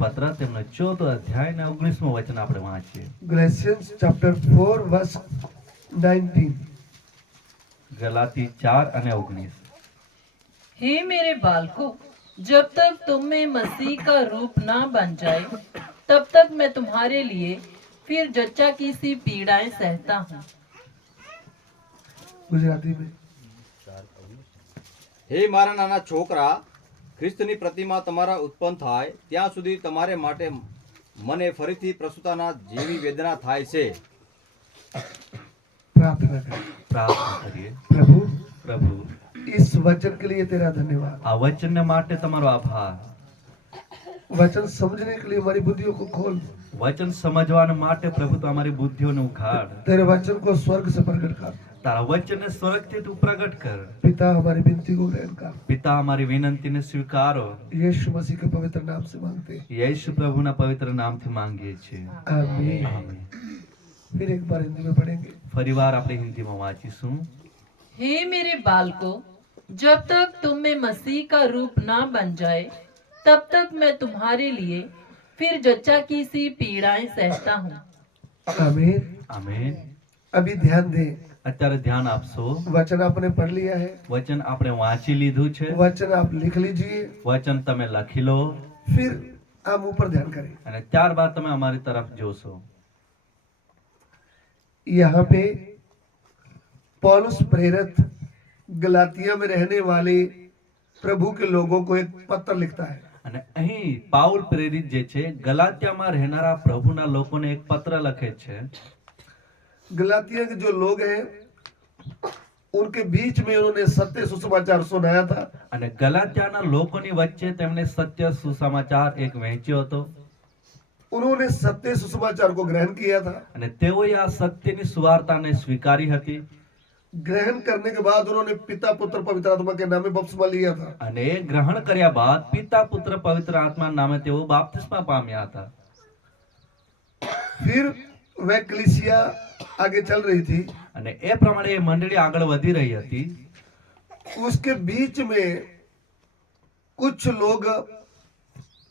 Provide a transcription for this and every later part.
પત્ર તેમનો 14 અધ્યાય ને 19મું વચન આપણે વાંચીએ. Galatians chapter 4 verse 19. ગલાતી 4 અને 19. हे मेरे बालकों, जब तक तुम में मसीह का रूप ना बन जाए, तब तक मैं तुम्हारे लिए फिर जच्चा की सी पीड़ाएं सहता हूँ. गुजराती में. હે મારા નાના છોકરા, ખ્રિસ્તની પ્રતિમા તમારા ઉત્પન્ન થાય ત્યાં સુધી તમારે માટે મને ફરીથી પ્રસૂતાના જેવી વેદના થાય છે. प्रार्थना करें. પ્રાર્થના કરીએ. प्रभु इस वचन के लिए तेरा धन्यवाद. આ વચનને માટે તમારો આભાર. वचन समझने के लिए हमारी बुद्धियों को खोल. વચન સમજવાને માટે પ્રભુ તો અમારી બુદ્ધિઓને ઉઘાડ. तेरे वचन को स्वर्ग से प्रकट कर. તારા વચનને સ્વર્ગથી તું પ્રગટ કર. पिता हमारी विनती को ग्रहण कर. પિતા અમારી વિનંતીને સ્વીકારો. यीशु मसीह के पवित्र नाम से मांगते हैं. યેશુ પ્રભુના પવિત્ર નામથી માંગીએ છીએ. आमीन. આમીન. फिर एक बार हिंदी में पढ़ेंगे. ફરીવાર આપણે હિન્દીમાં વાંચીશું. हे मेरे बालकों, जब तक तुम में मसीह का रूप ना बन जाए, तब तक मैं तुम्हारे लिए फिर जच्चा की सी पीड़ाएं सहता हूँ. आमीन. આમીન. अभी ध्यान दें. અત્યારે ध्यान આપશો. वचन आपने पढ़ लिया है. વચન આપણે વાંચી લીધું છે. वचन आप लिख लीजिए. વચન તમે લખી લો फिर हम ऊपर ध्यान करें. અને ત્યારબાદ તમે અમારી તરફ જોશો. यहाँ पे पौलुस प्रेरित गलातिया में रहने वाले प्रभु के लोगों को एक पत्र लिखता है. અને અહીં પાઉલ પ્રેરિત જે છે ગલાત્યામાં રહેનારા પ્રભુના લોકોને એક પત્ર લખે છે. गलातिया के जो लोग हैं उनके बीच में उन्होंने सत्य सुसमाचार सुनाया था. અને ગલાત્યાના લોકોની વચ્ચે તેમણે સત્ય સુસમાચાર એક વહેંચ્યો હતો उन्होंने सत्य सुसमाचार को ग्रहण किया था. અને તેઓએ આ સત્યની સુવાર્તાને સ્વીકારી હતી. ग्रहण करने के बाद उन्होंने पिता पुत्र पवित्र आत्मा के नाम में बपतिस्मा लिया था. અને એ ગ્રહણ કર્યા બાદ પિતા પુત્ર પવિત્ર આત્મા નામે તેઓ બાપ્તિસ્મા પામ્યા હતા. फिर वह कलीसिया आगे चल रही थी. અને એ પ્રમાણે એ મંડળી આગળ વધી રહી હતી. उसके बीच में कुछ लोग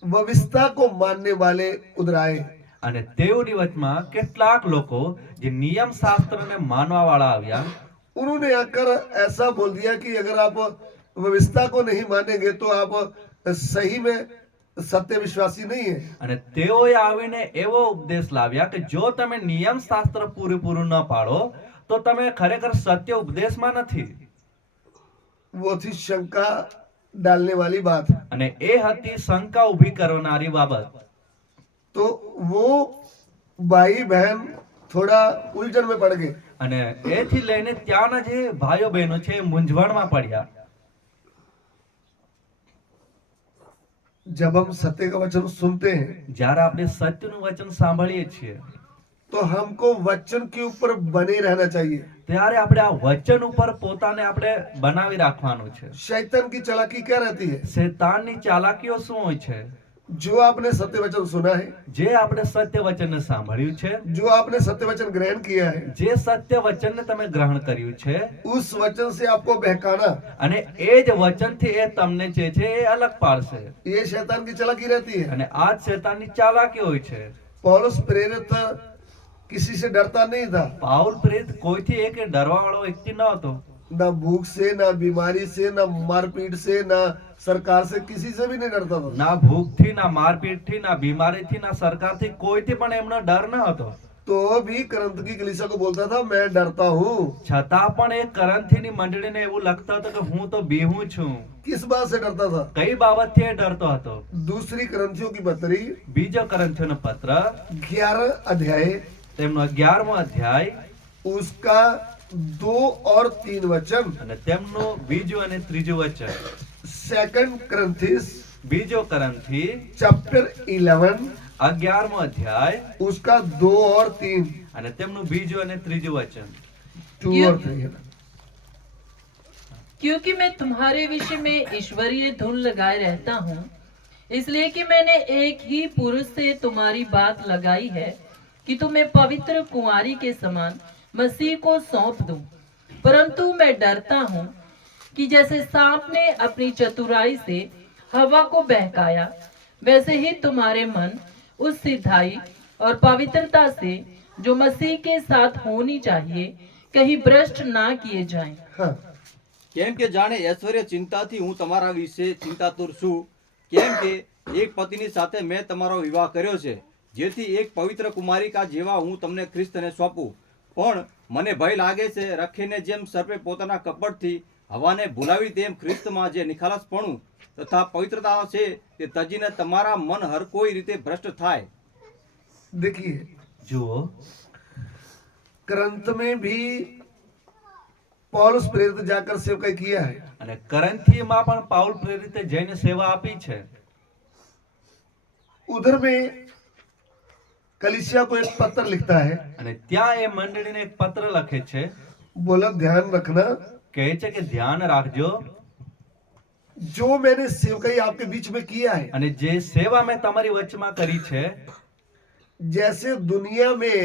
व्यवस्था को मानने वाले उधर आए. અને તેઓની વચમાં કેટલાક લોકો જે નિયમ શાસ્ત્રને માનવા વાળા આવ્યા. उन्होंने आकर ऐसा बोल दिया कि अगर आप व्यवस्था को नहीं मानेंगे तो आप सही में सत्य विश्वासी नहीं है. અને તેઓએ આવીને એવો ઉપદેશ લાવ્યા કે જો તમે નિયમ શાસ્ત્ર પૂરેપૂરું ન પાડો તો તમે ખરેખર સત્ય ઉપદેશમાં નથી. वो थी शंका डालने वाली बात. અને એ હતી શંકા ઊભી કરનારી બાબત. तो वो भाई बहन थोड़ा उलझन में पड़ गए. અને એથી લઈને ત્યાંના જે ભાઈઓ બહેનો છે એ મૂંઝવણમાં પડ્યા. जब हम सत्य का वचन सुनते हैं જ્યારે આપણે સત્યનું વચન સાંભળીએ છીએ तो हमको वचन के ऊपर बने रहना चाहिए. ત્યારે આપણે આ વચન ઉપર પોતાને આપણે બનાવી રાખવાનું છે. शैतान की चालाकी क्या रहती है? શૈતાનની ચાલાકીઓ શું હોય છે? जो आपने सत्य वचन सुना है, જે આપણે સત્ય વચનને સાંભળ્યું છે, जो आपने सत्य वचन ग्रहण किया है, જે સત્ય વચનને તમે ગ્રહણ કર્યું છે उस वचन से आपको बहकाना, અને એ જ વચનથી એ તમને જે છે એ અલગ પાડશે. ये शैतान की चालाकी रहती है. અને આ જ શૈતાનની ચાલાકી હોય છે. पौलुस प्रेरित किसी से डरता नहीं था. પાઉલ પ્રેરિત કોઈથી એક ડરવા વાળો વ્યક્તિ ન હતો. ना भूख से, ना बीमारी से, ना मारपीट से, ना सरकार से, किसी से भी नहीं डरता था. ના ભૂખથી, ના મારપીટથી, ના બીમારીથી, ના સરકારથી કોઈથી પણ એમનો ડર ન હતો. तो भी करंत की कलीसिया को बोलता था मैं डरता हूँ. છતાં પણ એ કરંથીની મંડળીને એવું લખતો હતો કે હું તો બીહું છું. किस बात से डरता था? કઈ બાબતથી એ ડરતો હતો? दूसरी करंथियों की पत्री બીજો કરંથીઓનો પત્ર 11 अध्याय તેમનો 11મો અધ્યાય उसका 2 और 3 वचन. અને તેમનું બીજું અને ત્રીજું વચન. सेकंड करंथिस બીજો કરંથી चैप्टर 11 11મો અધ્યાય उसका 2 और 3. અને તેમનું બીજું અને ત્રીજું વચન. 2 और 3 है ना? क्योंकि मैं तुम्हारे विषय में ईश्वरीय धुन लगाए रहता हूँ, इसलिए कि मैंने एक ही पुरुष से तुम्हारी बात लगाई है कि तुम्हें पवित्र कुंवारी के समान मसीह को सौंप दूं। परंतु मैं डरता हूँ कि जैसे सांप ने अपनी चतुराई से हवा को बहकाया, वैसे ही तुम्हारे मन उस सिद्धाई और पवित्रता से जो मसीह के साथ होनी चाहिए कहीं भ्रष्ट ना किए जाएं। हाँ, કેમ કે જાણે ઐશ્વર્ય ચિંતાથી હું તમારા વિશે ચિંતાતુર છું, કેમ કે એક પતિની સાથે મેં તમારો વિવાહ કર્યો છે, જેથી એક પવિત્ર કુમારિકા જેવા હું તમને ખ્રિસ્તને સોંપું. પણ મને ભય લાગે છે, રખીને જેમ સર્પે પોતાના કપટથી હવાને ભૂલાવી તેમ ખ્રિસ્તમાં જે નિખાલસપણું તથા પવિત્રતા છે તે તજીને તમારા મન હર કોઈ રીતે ભ્રષ્ટ થાય. देखिए જુઓ, करंत में भी पौलुस प्रेरित जाकर सेवकाई किया है. અને કરંથીમાં પણ પાઉલ પ્રેરિતે જઈને સેવા આપી છે. उधर में कलीसिया को एक पत्र लिखता है, અને ત્યાં એ મંડળીને એક પત્ર લખે છે, बोला ध्यान रखना કહે છે કે ધ્યાન રાખજો, जो मैंने सेवकाई आपके बीच में किया है, અને જે સેવા મેં તમારી વચમાં કરી છે, जैसे दुनिया में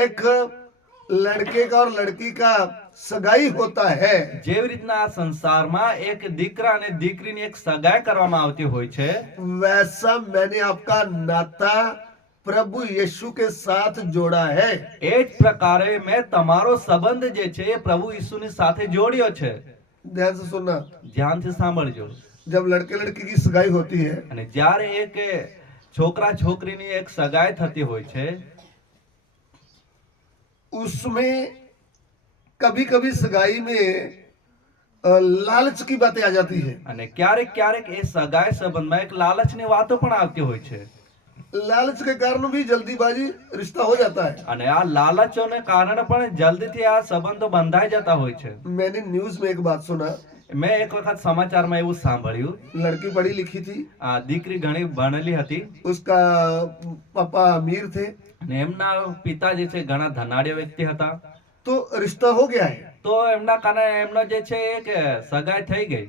एक लड़के का और लड़की का सगाई होता है, જેવી રીતના આ સંસારમાં એક દીકરા અને દીકરીની એક સગાઈ કરવામાં આવતી હોય છે, वैसा मैंने आपका नाता प्रभु यीशु के साथ जोड़ा है. એ જ પ્રકારે મેં તમારો સંબંધ જે છે એ પ્રભુ ઈસુની સાથે જોડ્યો છે. ध्यान से सुनना, ધ્યાનથી સાંભળજો. जब लड़के लड़की की सगाई होती है અને જ્યારે એક છોકરા છોકરીની એક સગાઈ થતી હોય છે, उसमें कभी कभी सगाई में लालच की बातें आ जाती है. અને ક્યારેક ક્યારેક એ સગાઈ સંબંધમાં એક લાલચની વાતો પણ આવતી હોય છે, लालच के कारण भी जल्दीबाजी रिश्ता हो जाता है. અને આ લાલચોને કારણે પણ જલ્દીથી આ સંબંધો બંધાઈ જતા હોય છે. मैंने न्यूज में एक बात सुना, મેં એક વખત સમાચારમાં એવું સાંભળ્યું, लड़की पढ़ी लिखी थी, આ દીકરી ઘણી ભણેલી હતી उसका पापा अमीर थे, અને એમના પિતા જે છે ઘણા ધનાઢ્ય વ્યક્તિ હતા. तो रिश्ता हो गया है. તો એમના કારણે એમનો જે છે એક સગાઈ થઈ ગઈ,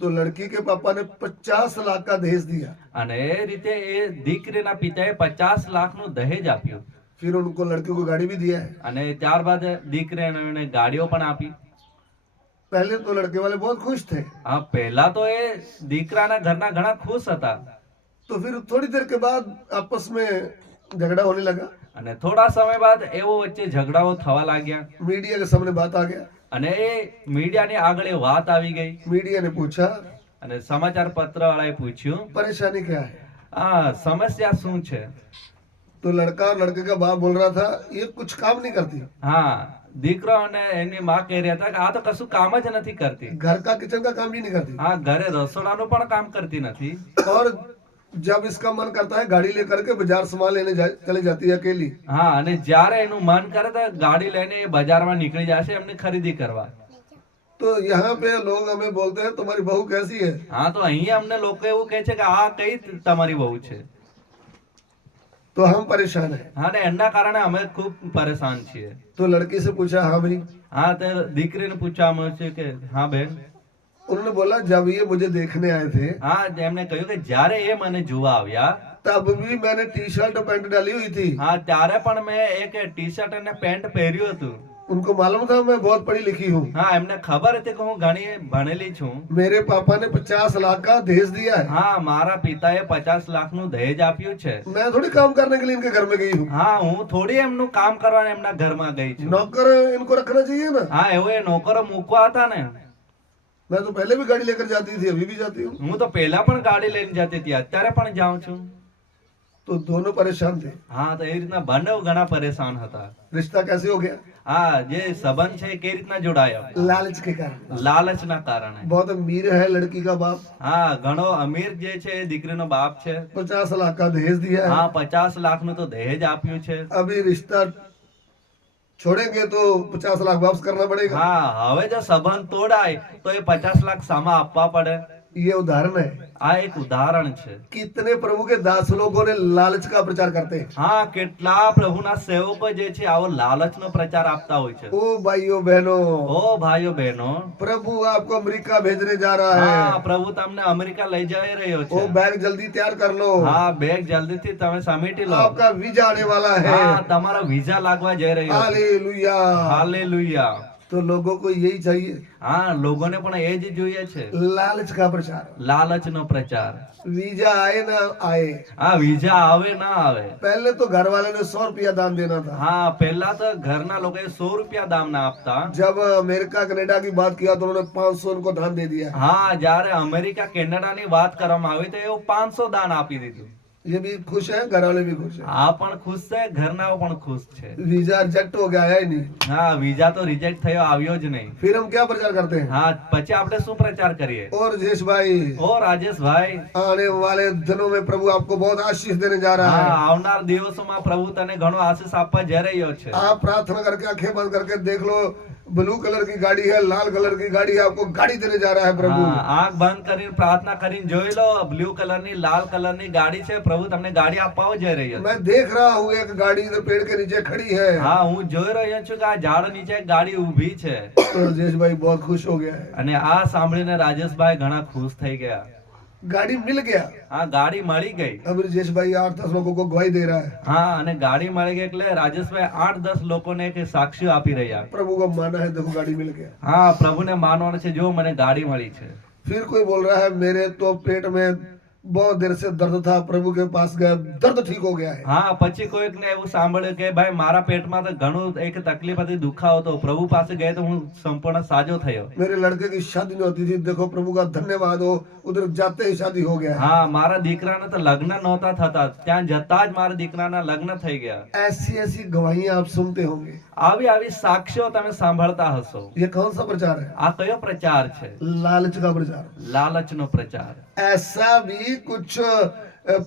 तो लड़की के पापा ने 50 लाख का दहेज दिया. અને એ રીતે એ દીકરીના પિતાએ 50 લાખનું દહેજ આપ્યું, फिर उनको लड़की को गाड़ी भी दिया है. અને ત્યારબાદ દીકરીને એને ગાડીઓ પણ આપી. पहले तो लड़के वाले बहुत खुश थे, હા, પહેલા તો એ દીકરાના ઘરના ઘણા ખુશ હતા, तो फिर थोड़ी देर के बाद आपस में झगड़ा होने लगा. અને થોડા સમય બાદ એવો વચ્ચે ઝઘડાઓ થવા लाग्યા, मीडिया के सामने बात आ गया. અને એ મીડિયાની આગળ એ વાત આવી ગઈ, मीडिया ने पूछा અને સમાચાર પત્ર વાળાએ પૂછ્યું, परेशानी क्या है. આ સમસ્યા શું છે? तो लड़का और लड़के का बाप बोल रहा था ये कुछ काम नहीं करती, હા, દીકરો અને એની માં કહી રહ્યા હતા કે આ તો કશું કામ જ નથી કરતી, घर का किचन का काम भी नहीं करती, હા, ઘરે રસોડાનું પણ કામ કરતી નથી, और जब इसका मन करता है गाड़ी लेकर के बाजार सामान लेने चले जाती है अकेली. હા, અને જ્યારે એનું મન કરે તો ગાડી લઈને એ બજારમાં નીકળી જશે એમની ખરીદી કરવા. तो यहाँ पे लोग हमें बोलते हैं तुम्हारी बहू कैसी है. હા, તો અહીંયા અમને લોકો એવું કહે છે કે આ કઈ તમારી વહુ છે. तो हम परेशान हैं. હા, ને એના કારણે અમે ખૂબ પરેશાન છીએ. तो लड़की से पूछा हाँ भाई. હા, તો દીકરીને પૂછવામાં આવ્યું છે કે હા બેન. उन्होंने बोला जब ये मुझे देखने आए थे હા, એમને કહ્યું કે જ્યારે એ મને જોવા આવ્યા, तब भी मैंने टी शर्ट और पैंट डाली हुई थी. હા, ત્યારે પણ મેં એક ટી શર્ટ અને પેન્ટ પહેર્યું હતું. उनको मालूम था मैं बहुत पढ़ी लिखी हूँ. હા, એમને ખબર હતી કે હું ઘણી ભણેલી છું. मेरे पापा ने 50 लाख का दहेज दिया है. હા, મારા પિતાએ 50 લાખનું દહેજ આપ્યું છે. मैं थोड़ी काम करने के लिए इनके घर में गई हूँ. હા, હું થોડી એમનું કામ કરવા એમના ઘરમાં ગઈ છું. नौकर इनको रखना चाहिए ना. હા, એવો એ નોકરો મૂકવા હતા ને. मैं तो पहले भी गाड़ी लेकर जाती थी, अभी भी जाती हूँ. હું તો પહેલા પણ ગાડી લઈને જતી હતી, અત્યારે પણ જાઉં છું. तो दोनों परेशान थे. હા, તો એ રીતના બંને ઘણા પરેશાન હતા. रिश्ता कैसे हो गया. હા, જે સંબંધ છે એ કઈ રીતના જોડાયો? लालच के कारण. લાલચના કારણે. बहुत अमीर है लड़की का बाप, હા, ઘણો અમીર જે છે એ દીકરીનો બાપ છે. 50 लाख का दहेज दिया है. હા, 50 લાખનું તો દહેજ આપ્યું છે. अभी रिश्ता छोड़ेंगे तो 50 लाख वापस करना पड़ेगा. હા, હવે જો સંબંધ તોડાય તો એ 50 લાખ સામા આપવા પડે. ये उदाहरण है. આ એક ઉદાહરણ છે. कितने प्रभु के दास लोगों ने लालच का प्रचार करते हैं. હા, કેટલા પ્રભુના સેવકો જે છે આવો લાલચનો પ્રચાર આપતા હોય છે. ओ भाइयों बहनों, ઓ ભાઈઓ બહેનો, प्रभु आपको अमेरिका भेजने जा रहा હા, है. પ્રભુ તમને અમેરિકા લઈ જઈ રહ્યો वो છે. बैग जल्दी तैयार कर लो, હા, બેગ જલ્દીથી તમે સમેટી લો. आपका वीजा आने वाला है. હા, તમારો વિઝા લાગવા જઈ રહ્યો છે. हालेलुया. હાલેલુયા. तो लोगों को यही चाहिए, હા લોકોને પણ એ જ જોઈએ છે, लालच का प्रचार। લાલચનો પ્રચાર। वीजा आए ना आए, હા વિઝા આવે ના આવે, पहले तो घर वाले ने 100 रुपया दान देना था। હા પહેલા તો ઘરના લોકોએ 100 રૂપિયા દાન ના આપતા। जब अमेरिका कनाडा की बात किया तो उन्होंने 500 उनको दान दे दिया। હા જ્યારે અમેરિકા કેનેડાની વાત કરવામાં આવી તો એવું 500 દાન આપી દીધું। ये भी खुश है, घर वाले भी खुश है। આ પણ ખુશ છે, ઘરનાઓ પણ ખુશ છે। वीजा रिजेक्ट हो गया, आया ही नहीं। હા વિઝા તો રિજેક્ટ થયો, આવ્યો જ નહીં। फिर हम क्या प्रचार करते हैं? હા પછી આપણે શું પ્રચાર કરીએ? और राजेश भाई, ઓ રાજેશ ભાઈ, आने वाले दिनों में प्रभु आपको बहुत आशीष देने जा रहा હા है। આવનાર દિવસોમાં પ્રભુ તને ઘણો આશીષ આપવા જઈ રહ્યો છે। आप प्रार्थना करके आंखें बंद करके देख लो, ब्लू कलर की गाड़ी है, लाल कलर की गाड़ी है, आपको गाड़ी देने जा रहा है प्रभु। હા, આંખ બંધ કરીને પ્રાર્થના કરીને જોઈ લો, બ્લુ કલરની લાલ કલરની ગાડી છે, પ્રભુ તમને ગાડી આપવા જઈ રહ્યો છે। मैं देख रहा हूँ एक गाड़ी इधर पेड़ के नीचे खड़ी है। હા હું જોઈ રહ્યો છું કે આ ઝાડ નીચે એક ગાડી ઊભી છે। तो राजेश भाई बहुत खुश हो गया है, અને આ સાંભળીને રાજેશભાઈ ઘણા ખુશ થઈ ગયા। गाड़ी मिल गया। હા ગાડી મળી ગઈ। अब राजेश भाई 8-10 लोगों को गवाही दे रहा है, હા અને ગાડી મળી ગઈ એટલે રાજેશભાઈ 8-10 લોકોને એક સાક્ષી આપી રહ્યા। प्रभु को माना है, देखो गाड़ी मिल गया। હા પ્રભુને માનવાનું છે, જો મને ગાડી મળી છે। फिर कोई बोल रहा है मेरे तो पेट में बहुत देर से दर्द था, प्रभु के पास गया, दर्द ठीक हो गया है। હા પછી કોઈકને એવું સાંભળ્યું કે ભાઈ મારા પેટમાં તો ઘણું એક તકલીફ હતી, દુખાવો હતો, પ્રભુ પાસે ગયે તો હું સંપૂર્ણ સાજો થયો। मेरे लड़के की शादी नहीं होती थी, देखो प्रभु का धन्यवाद हो, उधर जाते ही शादी हो गया है। હા મારા દીકરાને તો લગ્ન નહોતા થતા, ત્યાં જતા જ મારા દીકરાના લગ્ન થઈ ગયા। ऐसी ऐसी गवाहियां आप सुनते होंगे। આવી આવી સાક્ષ્યો તમે સાંભળતા હશો। ये कौन सा प्रचार है? આ કયો પ્રચાર છે? लालच का प्रचार। લાલચનો પ્રચાર। ऐसा भी कुछ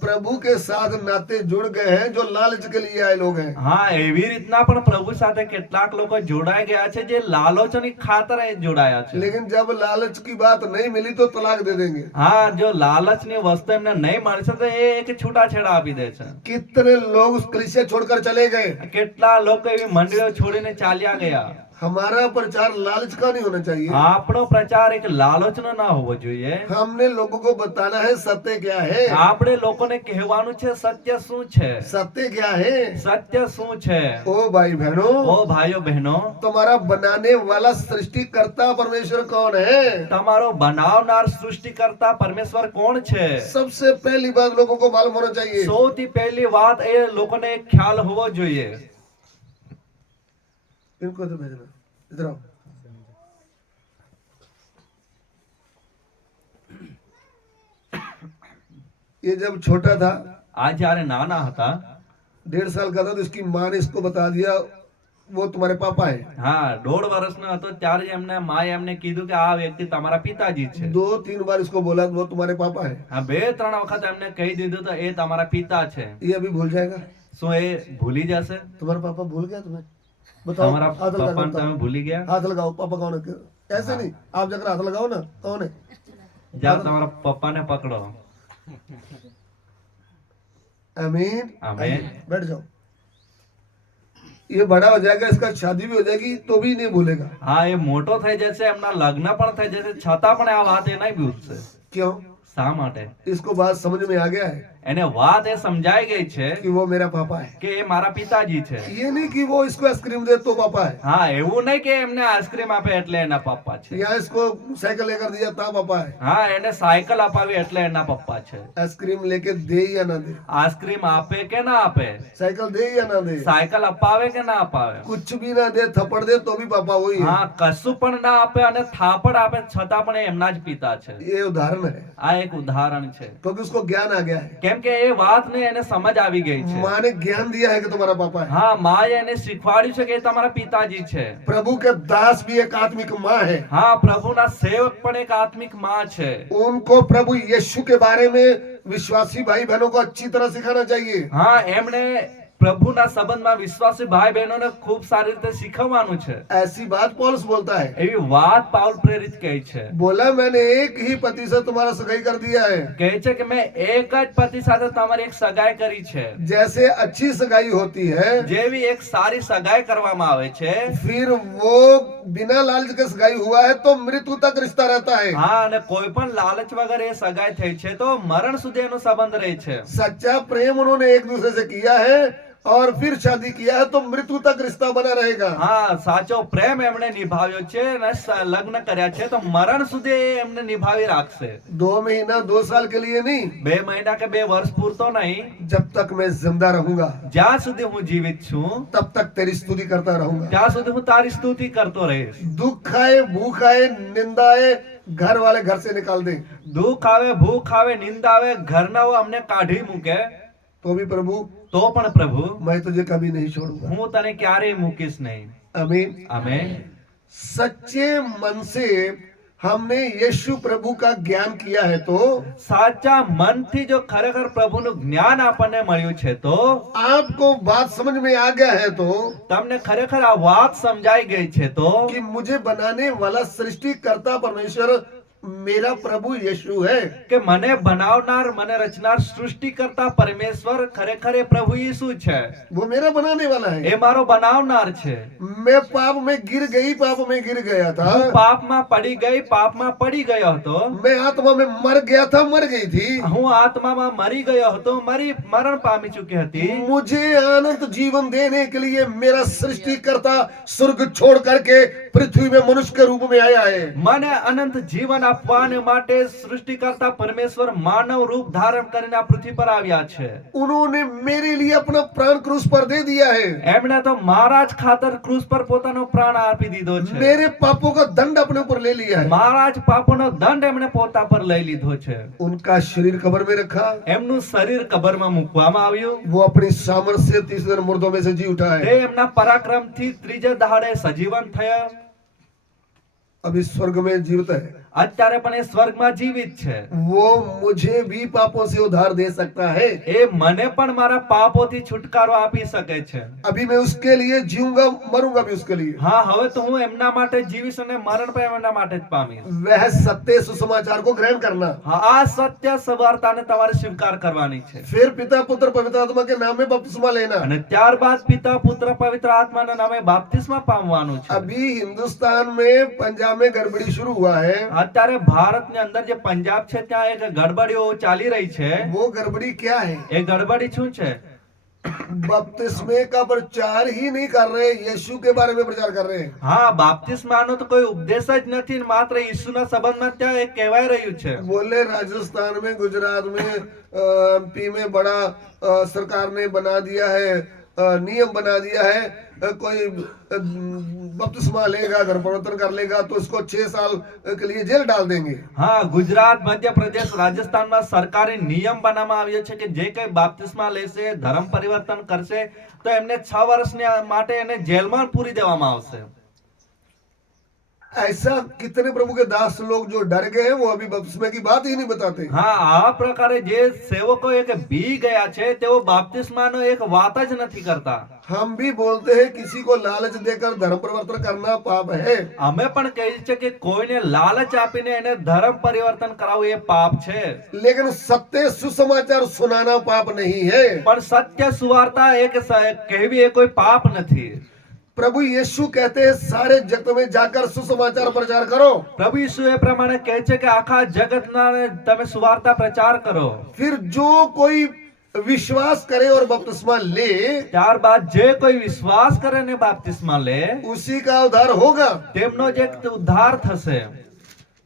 प्रभु के साथ नाते जुड़ गए हैं जो लालच के लिए आए लोग हैं। હા એવી રીતના પણ પ્રભુ સાથે કેટલાક લોકો જોડાઈ ગયા છે જે લાલચની ખાતરે જોડાયા છે। लेकिन जब लालच की बात नहीं मिली तो तलाक दे देंगे। હા જો લાલચની વસ્તુ એમને નહીં મળશે તો એ એક છૂટાછેડા આપી દે છે। कितने लोग उस कलीसिया छोड़कर चले गए। કેટલા લોકો એવી મંડળીઓ છોડીને ચાલ્યા ગયા। हमारा प्रचार लालच का नहीं होना चाहिए। આપણો પ્રચાર એક લાલચનો ના હોવો જોઈએ। हमने लोगों को बताना है सत्य क्या है। આપણે લોકોને કહેવાનું છે સત્ય શું છે। सत्य क्या है? સત્ય શું છે? ओ भाई बहनों, ઓ ભાઈઓ બહેનો, तुम्हारा बनाने वाला सृष्टिकर्ता परमेश्वर कौन है? તમારો બનાવનાર સૃષ્ટિકર્તા પરમેશ્વર કોણ છે? सबसे पहली बात लोगों को मालूम होना चाहिए। સૌથી પહેલી વાત એ લોકોને એક ખ્યાલ હોવો જોઈએ। इनको तो भेजना, इधर आओ। ये जब छोटा था, આ જ્યારે નાના હતા, 1.5 साल का था, तो इसकी माँ ने इसको बता दिया वो तुम्हारे पापा है। હા 1.5 વર્ષનો હતો ત્યારે જ એમને માએ એમને કીધું કે આ વ્યક્તિ તમારા પિતાજી છે। 2-3 बार इसको बोला वो तुम्हारे पापा है। હા 2-3 વખત એમને કહી દીધું તો એ તમારા પિતા છે। ये अभी भूल जाएगा। શું એ ભૂલી જશે? तुम्हारा पापा भूल गया तुम्हें? बताओ, તમારા हाथ लगाओ, પપ્પાને बताओ। તમે ભૂલી ગયા? हाथ लगाओ, पापा कौन है? ऐसे नहीं, आप जाकर हाथ लगाओ ना, कौन है? જાઓ તમારા પપ્પાને પકડો। आमीन। आमीन। बैठ जाओ। ये बड़ा हो जाएगा, इसका शादी भी हो जाएगी तो भी नहीं भूलेगा। હા એ મોટો થઈ જશે, એમના લગ્ન પણ થઈ જશે, છતાં પણ આ વાત એ નહીં ભૂલશે। क्यों? શા માટે? इसको बात समझ में आ गया है એને વાત એ સમજાઈ ગઈ છે कि वो मेरा पापा है। કે એ મારા પિતાજી છે। ये नहीं कि वो इसको आइसक्रीम दे तो पापा है, હા એવું નહીં કે એમને આઈસ્ક્રીમ આપે એટલે એના પપ્પા છે। या इसको साइकिल लेकर दिया था पापा है। હા એને સાયકલ અપાવી એટલે એના પપ્પા છે। आइसक्रीम लेके दे या ना दे, આઈસ્ક્રીમ આપે કે ના આપે, साइकिल दे या ना दे, સાયકલ અપાવે કે ના અપાવે, कुछ भी ना दे, थप्पड़ दे तो भी पापा वही है। હા કશું પણ ના આપે અને થાપડ આપે છતાં પણ એ એમના જ પિતા છે। ये उदाहरण है, આ એક ઉદાહરણ છે, क्योंकि उसको ज्ञान आ गया है। કેમ કે એ વાત ને એને સમજ આવી ગઈ છે। माँ ने ज्ञान दिया है कि तुम्हारा पापा है। હા માએ એને શીખવાડ્યું છે કે એ તમારા પિતાજી છે। प्रभु के दास भी एक आत्मिक माँ है। હા પ્રભુના સેવક પણ એક આત્મિક માં છે। उनको प्रभु यीशु के बारे में विश्वासी भाई बहनों को अच्छी तरह सिखाना चाहिए। હા એમણે પ્રભુના સંબંધમાં વિશ્વાસી ભાઈ બહેનોને ખૂબ સારી રીતે શીખવવાનું છે। ऐसी बात पौलुस बोलता है। એવી વાત પાઉલ પ્રેરિત કહે છે। बोला मैंने एक ही पति से तुम्हारा सगाई कर दिया है। કહે છે કે મેં એક જ પતિ સાથે તમારી એક સગાઈ કરી છે। जैसे अच्छी सगाई होती है, જેવી એક સારી સગાઈ કરવામાં આવે છે, फिर वो बिना लालच के सगाई हुआ है तो मृत्यु तक रिश्ता रहता है। હા અને કોઈ પણ લાલચ વગર એ સગાઈ થઈ છે તો મરણ સુધી એનો સંબંધ રહે છે। सच्चा प्रेम उन्होंने एक दूसरे से किया है, और फिर शादी किया है तो मृत्यु तक रिश्ता बना रहेगा। હા સાચો પ્રેમ એમણે નિભાવ્યો છે અને લગ્ન કર્યા છે તો મરણ સુધી એ એમને નિભાવી રાખશે 2 महीना 2 साल के लिए नहीं, 2 મહિના કે 2 વર્ષ પૂરતો નહીં, जब तक मैं जिंदा रहूंगा જ્યાં સુધી હું જીવિત છું तब तक तेरी स्तुति करता रहूंगा। ત્યાં સુધી હું તારી સ્તુતિ કરતો રહીશ। दुख आए, भूख आए, निंदा आए, घर वाले घर से निकाल दें દુઃખ આવે, ભૂખ આવે, નિંદા આવે, ઘરનાઓ અમને કાઢી મૂકે तो भी प्रभु તો પણ પ્રભુ मैं तुझे कभी नहीं छोड़ूंगा। હું તને ક્યારેય મૂકીશ નહીં। आमीन। આમેન। सच्चे मन से हमने यीशु प्रभु का ज्ञान किया है तो સાચા મનથી જો ખરેખર પ્રભુનું જ્ઞાન આપણને મળ્યું છે તો आपको बात समझ में आ गया है तो તમને ખરેખર આ વાત સમજાઈ ગઈ છે તો कि मुझे बनाने वाला सृष्टिकर्ता परमेश्वर मेरा प्रभु यीशु है। કે મને બનાવનાર, મને રચનાર, સૃષ્ટિકર્તા પરમેશ્વર ખરેખર એ પ્રભુ યીશુ છે। वो मेरा बनाने वाला है। એ મારો બનાવનાર છે। मैं पाप में गिर गई, पाप में गिर गया था। હું પાપમાં પડી ગઈ, પાપમાં પડી ગયો હતો। मैं आत्मा में मर गया था, मर गई थी। હું આત્મામાં મરી ગયો હતો, મરણ પામી ચૂકી હતી। मुझे अनंत जीवन देने के लिए मेरा सृष्टिकर्ता स्वर्ग छोड़ करके पृथ्वी में मनुष्य के रूप में आया है। મને અનંત જીવન આપવાને માટે સૃષ્ટિકર્તા પરમેશ્વર માનવ રૂપ ધારણ કરીને આ પૃથ્વી પર આવ્યા છે। उन्होंने मेरे लिए अपना प्राण क्रूस पर दे दिया है। એમણે તો મારા જ ખાતર ક્રૂસ પર પોતાનો પ્રાણ આપી દીધો છે। मेरे पापों का दंड अपने ऊपर ले लिया है। મારા જ પાપોનો દંડ એમણે પોતા પર લઈ લીધો છે। उनका शरीर कब्र में रखा, એમનું શરીર કબરમાં મૂકવામાં આવ્યું। वो अपनी सामर्थ्य से तीसरे दिन मुर्दों में से जी उठा તે है। એમના પરાક્રમથી ત્રીજે દહાડે સજીવન થયા। अभी स्वर्ग में जीवित है। અત્યારે પણ એ સ્વર્ગમાં જીવિત છે। वो मुझे भी पापों से उद्धार दे सकता है। એ મને પણ મારા પાપોથી છુટકારો આપી શકે છે। अभी मैं उसके लिए जीऊंगा, मरूंगा भी उसके लिए। હા હવે તો હું એમના માટે જીવીશ અને મરણ પણ એમના માટે જ પામીશ। वह सत्य सुसमाचार को ग्रहण करना, હા આ સત્ય સવાર્તાને તમારે સ્વીકાર કરવાની છે। फिर पिता पुत्र पवित्र आत्मा के नाम में बपतिस्मा लेना। અને ત્યારબાદ પિતા પુત્ર પવિત્ર આત્માના નામે બાપ્તિસ્મા પામવાનું છે। अभी हिंदुस्तान में पंजाब में गड़बड़ी शुरू हुआ है। અત્યારે ભારતની અંદર જે પંજાબ છે ત્યાં એક ગડબડીઓ ચાલી રહી છે। वो गड़बड़ी क्या है? એ ગડબડી શું છે? बपतिस्मे का प्रचार ही नहीं कर रहे, यीशु के बारे में प्रचार कर रहे हैं। હા બાપ્તિસ્માનો તો કોઈ ઉપદેશ જ નથી, માત્ર ઈસુના સંબંધમાં ત્યાં એક કહેવાય રહ્યું છે। बोले राजस्थान में, गुजरात में, एमपी में बड़ा सरकार ने बना दिया है, नियम बना दिया है, कोई बपतिस्मा लेगा, घर परिवर्तन कर लेगा तो उसको 6 साल के लिए जेल डाल देंगे। હા ગુજરાત, મધ્યપ્રદેશ, રાજસ્થાનમાં સરકારે નિયમ બનાવવામાં આવ્યો છે કે જે કઈ બાપ્તિસ્મા લેશે, ધર્મ પરિવર્તન કરશે તો એમને 6 વર્ષની માટે એને જેલમાં પૂરી દેવામાં આવશે। ऐसा कितने प्रभु के दास लोग जो डर गए हैं, वो अभी बपतिस्मे की बात ही नहीं बताते। હા આ પ્રકારે જે સેવકો એક બી ગયા છે તેઓ બાપ્તિસ્માનો એક વાત જ નથી કરતા। हम भी बोलते हैं किसी को लालच देकर धर्म परिवर्तन करना पाप है। અમે પણ કહીએ છીએ કે કોઈને લાલચ આપીને એને ધર્મ પરિવર્તન કરાવવું એ પાપ છે। लेकिन सत्य सुसमाचार सुनाना पाप नहीं है। પણ સત્ય સુવાર્તા એક કહેવી એ કોઈ પાપ નથી। प्रभु यीशु कहते हैं सारे जगत में जाकर सुसमाचार प्रचार करो। પ્રભુ ઈસુ એ પ્રમાણે કહે છે કે આખા જગતના તમે સુવાર્તા પ્રચાર કરો। फिर जो कोई विश्वास करे और बपतिस्मा ले, ત્યારબાદ જે કોઈ વિશ્વાસ કરે ને બાપ્તિસ્મા લે उसी का उद्धार होगा। તેમનો જે ઉદ્ધાર થશે।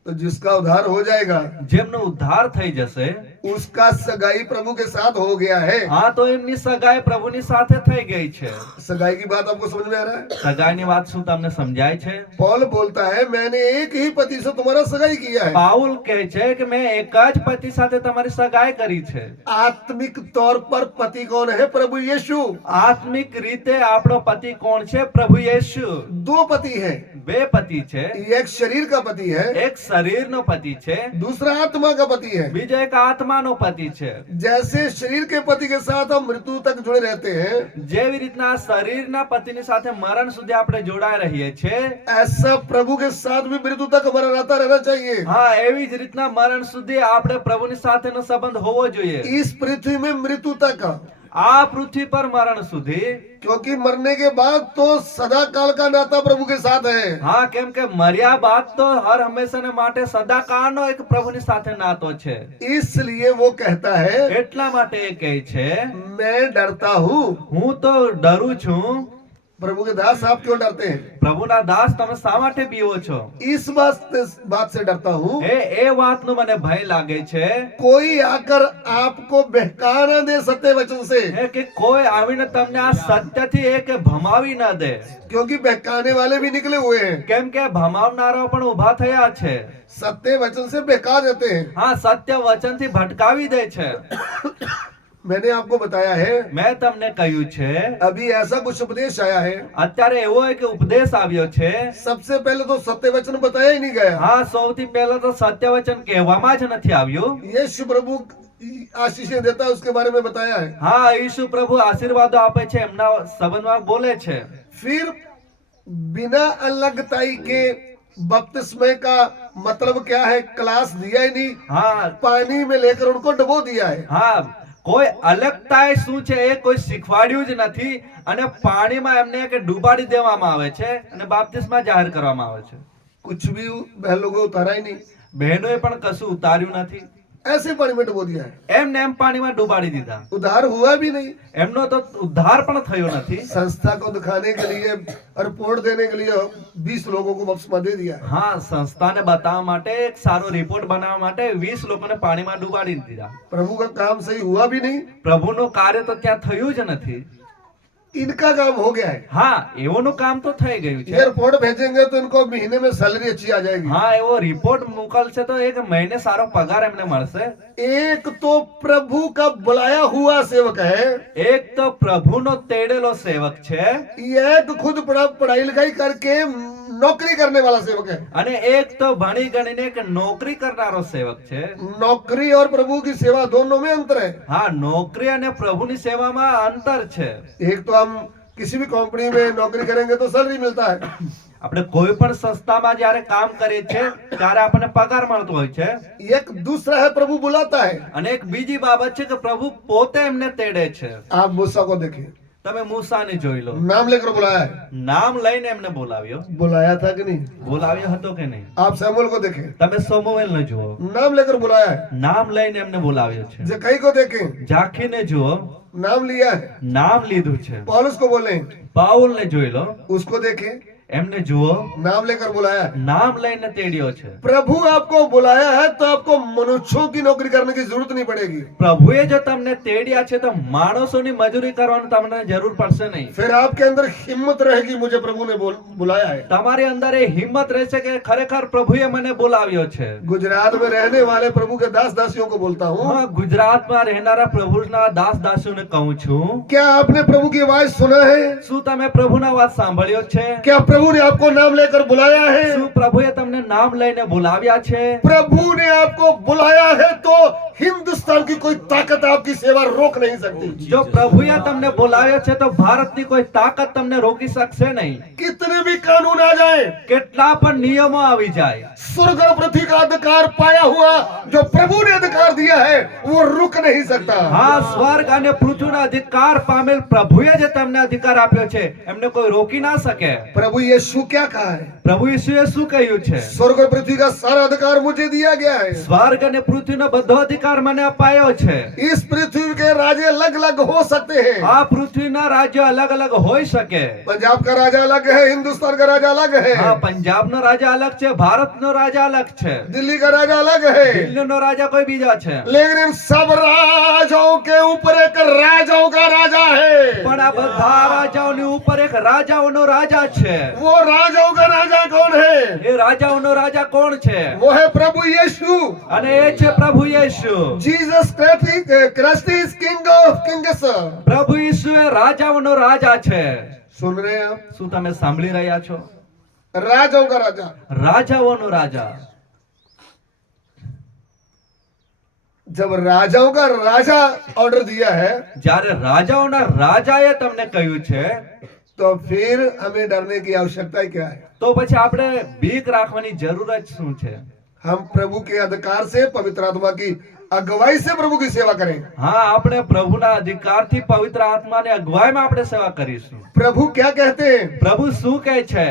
तो जिसका उद्धार हो जाएगा જેમનો ઉદ્ધાર થઈ જશે उसका सगाई प्रभु के साथ हो गया है। હા તો એમની સગાઈ પ્રભુની સાથે થઈ ગઈ છે। सगाई की बात आपको समझ में आ रहा है? સગાઈની વાત શું તમને સમજાય છે? पौल बोलता है मैंने एक ही पति से तुम्हारा सगाई किया है। પાઉલ કહે છે કે મેં એક જ પતિ સાથે તમારી સગાઈ કરી છે। आत्मिक तौर पर पति कौन है? प्रभु यीशु। આત્મિક રીતે આપણો પતિ કોણ છે? પ્રભુ યેશુ। 2 पति है, બે પતિ છે। एक शरीर का पति है, એક શરીરનો પતિ છે, दूसरा आत्मा का पति है। બીજો એક આત્માનો પતિ છે। जैसे शरीर के पति के साथ हम मृत्यु तक जुड़े रहते हैं, જેવી રીતના શરીરના પતિની સાથે મરણ સુધી આપણે જોડાઈ રહીએ છીએ, ऐसा प्रभु के साथ भी मृत्यु तक हमारा नाता रहना चाहिए। હા એવી જ રીતના મરણ સુધી આપણે પ્રભુની સાથેનો સંબંધ હોવો જોઈએ। इस पृथ्वी में मृत्यु तक આ પૃથ્વી પર મરણ સુધી, क्योंकि मरने के बाद तो सदा काल का नाता प्रभु के साथ है। હા, કેમ કે મર્યા બાદ તો હર હંમેશાને માટે સદાકાળનો એક પ્રભુની સાથે નાતો છે. इसलिए वो कहता है એટલા માટે એ કહે છે, मैं डरता हूँ। હું તો ડરું છું. प्रभु के दास आप क्यों डरते हैं? પ્રભુના દાસ, તમે શા માટે બીવો છો? इस बात से डरता हूँ, એ વાતનો મને ભય લાગે છે कोई आकर आपको बहका न दे सत्य वचन से, કે કોઈ આવીને તમને આ સત્યથી એક ભમાવી ન દે. क्योंकि बहकाने वाले भी निकले हुए हैं। કેમ કે ભમાવનારાઓ પણ ઉભા થયા છે. सत्य वचन से बहका देते हैं। હા, સત્ય વચનથી ભટકાવી દે છે. मैंने आपको बताया है, મેં તમને કહ્યું છે, अभी ऐसा कुछ उपदेश आया है। અત્યારે એવો એક ઉપદેશ આવ્યો છે. सबसे पहले तो सत्य वचन बताया ही नहीं गया। હા, સૌથી પહેલા તો સત્ય વચન કહેવામાં જ નથી આવ્યું. यीशु प्रभु आशीषें देता है, उसके बारे में बताया है। હા, ઈસુ પ્રભુ આશીર્વાદો આપે છે, એમના સંબંધમાં બોલે છે. फिर बिना अलगताई के बपतिस्मे का मतलब क्या है, क्लास दिया ही नहीं, હા, पानी में लेकर उनको डुबो दिया है। હા, કોઈ અલગતા શું છે એ કોઈ શીખવાડ્યું જ નથી, અને પાણીમાં એમને કે ડૂબાડી દેવામાં આવે છે અને બાપ્તિસ્મા જાહેર કરવામાં આવે છે. कुछ भी बहन लोगों को उतारा ही नहीं, બહેનોએ પણ કશું ઉતાર્યું નથી, ऐसे पानी में डुबो दिया है। એમને એમ પાણીમાં ડૂબાડી દીધા. उद्धार हुआ भी नहीं। એમનો તો ઉદ્ધાર પણ થયો નથી. संस्था को दिखाने के लिए और रिपोर्ट देने के लिए 20 लोगों को बपतिस्मा दे दिया है। હા, સંસ્થાને બતાવવા માટે, એક સારો રિપોર્ટ બનાવવા માટે 20 લોકોને પાણીમાં ડૂબાડી દીધા. प्रभु का काम सही हुआ भी नहीं, પ્રભુનું કાર્ય તો ત્યાં થયું જ નથી. इनका काम हो गया है। હા, એવોનું કામ તો થઈ ગયું ये છે. रिपोर्ट भेजेंगे तो इनको महीने में सैलरी अच्छी आ जाएगी। હા, એવો રિપોર્ટ મોકલશે તો એક મહિને સારો પગાર એમને મળશે. एक तो प्रभु का बुलाया हुआ सेवक है, એક તો પ્રભુનો તેડેલો સેવક છે, एक खुद पढ़ाई लिखाई करके नौकरी करने वाला सेवक है। અને એક તો ભણી ગણીને એક નોકરી કરનારો સેવક છે. नौकरी और प्रभु की सेवा दोनों में अंतर है। હા, નોકરી અને પ્રભુની સેવામાં અંતર છે. एक तो हम किसी भी कंपनी में नौकरी करेंगे तो सैलरी मिलता है, આપણે કોઈ પણ સંસ્થામાં જ્યારે કામ કરીએ છીએ ત્યારે આપણને પગાર મળતો હોય છે. एक दूसरा है प्रभु बुलाता है। અને એક બીજી બાબત છે કે પ્રભુ પોતે એમને તેડે છે. आप मूसा को देखें, તમે મૂસાને જોઈ લો, नाम लेकर बुलाया है, નામ લઈને એમને બોલાવ્યો. बुलाया था कि नहीं? બોલાવ્યો હતો કે નહીં? आप सैमुअल को देखें, તમે સોમુએલને જુઓ, नाम लेकर बुलाया है। નામ લઈને એમને બોલાવ્યો છે. जक्कई को देखें, ઝાંખીને જુઓ, नाम लिया है। નામ લીધું છે. पौलुस को बोले, પાઉલને જોઈ લો, उसको देखें, એમને જુઓ, नाम लेकर बुलाया है। નામ લઈને તેડ્યો છે. प्रभु आपको बुलाया है तो आपको मनुष्यों की नौकरी करने की जरूरत नहीं पड़ेगी। પ્રભુએ જો તમને તેડ્યા છે તો માણસોની મજૂરી કરવાની તમને જરૂર પડશે નહીં. फिर आपके अंदर हिम्मत रहेगी, मुझे प्रभु ने बुलाया है। તમારી અંદર એ હિંમત રહેશે કે ખરેખર પ્રભુએ મને બોલાવ્યો છે. गुजरात में रहने वाले प्रभु के दास दासियों को बोलता हूँ, હું ગુજરાતમાં રહેનારા પ્રભુના દાસ દાસીઓને કહું છું, क्या आपने प्रभु की आवाज सुना है? શું તમે પ્રભુના વાત સાંભળ્યો છે? क्या प्रभु ने आपको नाम लेकर बुलाया है? શું પ્રભુએ તમને નામ લઈને બોલાવ્યા છે? प्रभु ने आपको बुलाया है तो हिंदुस्तान की कोई ताकत आपकी सेवा रोक नहीं सकती। જો પ્રભુએ તમને બોલાવ્યો છે તો ભારતની કોઈ તાકાત તમને રોકી શકશે નહીં. कितने भी कानून आ जाए, કેટલા પણ નિયમો આવી જાય, स्वर्ग और पृथ्वी का अधिकार पाया हुआ जो प्रभु ने अधिकार दिया है वो रुक नहीं सकता। હા, સ્વર્ગ અને પૃથ્વીનો અધિકાર પામેલ પ્રભુએ જે તમને અધિકાર આપ્યો છે એમને કોઈ રોકી ના શકે. प्रभु यीशु क्या कहा है? પ્રભુ ઈસુએ શું કહ્યું છે? स्वर्ग और पृथ्वी का सारा अधिकार मुझे दिया गया है। સ્વર્ગ અને પૃથ્વીનો બધો અધિકાર મને અપાયો છે. इस पृथ्वी के राजे अलग अलग हो सकते हैं। આ પૃથ્વીના રાજ્ય અલગ અલગ હોઈ શકે. पंजाब का राजा अलग है, हिंदुस्तान का राजा अलग है, હા, પંજાબનો રાજા અલગ છે, ભારતનો રાજા અલગ છે, दिल्ली का राजा अलग है, દિલ્હીનો રાજા કોઈ બીજા છે. लेकिन इन सब राजाओं के ऊपर एक राजाओं का राजा है। પણ આ બધા રાજાઓની ઉપર એક રાજાઓનો રાજા છે. वो राजाओं का राजा कौन है? એ રાજાઓનો રાજા કોણ છે? वो है प्रभु यीशु। અને એ છે પ્રભુ Yeshu. Jesus Christ is king of Kings. પ્રભુ ઈસુ એ રાજાઓનો રાજા છે. सुन रहे हैं आप? શું તમે સાંભળી રહ્યા છો? राजाओं का राजा। રાજાઓનો રાજા. जब राजाओं का राजा ऑर्डर दिया है જ્યારે રાજાઓના રાજાએ તમને કહ્યું છે तो फिर हमें डरने की आवश्यकता क्या है? તો પછી આપણે બીક રાખવાની જરૂર જ શું છે? हम प्रभु के अधिकार से पवित्र आत्मा की अगुवाई से प्रभु की सेवा करें। હા, આપણે પ્રભુના અધિકારથી પવિત્ર આત્માની અગુવાઈમાં આપણે સેવા કરીશું. प्रभु क्या कहते हैं? પ્રભુ શું કહે છે?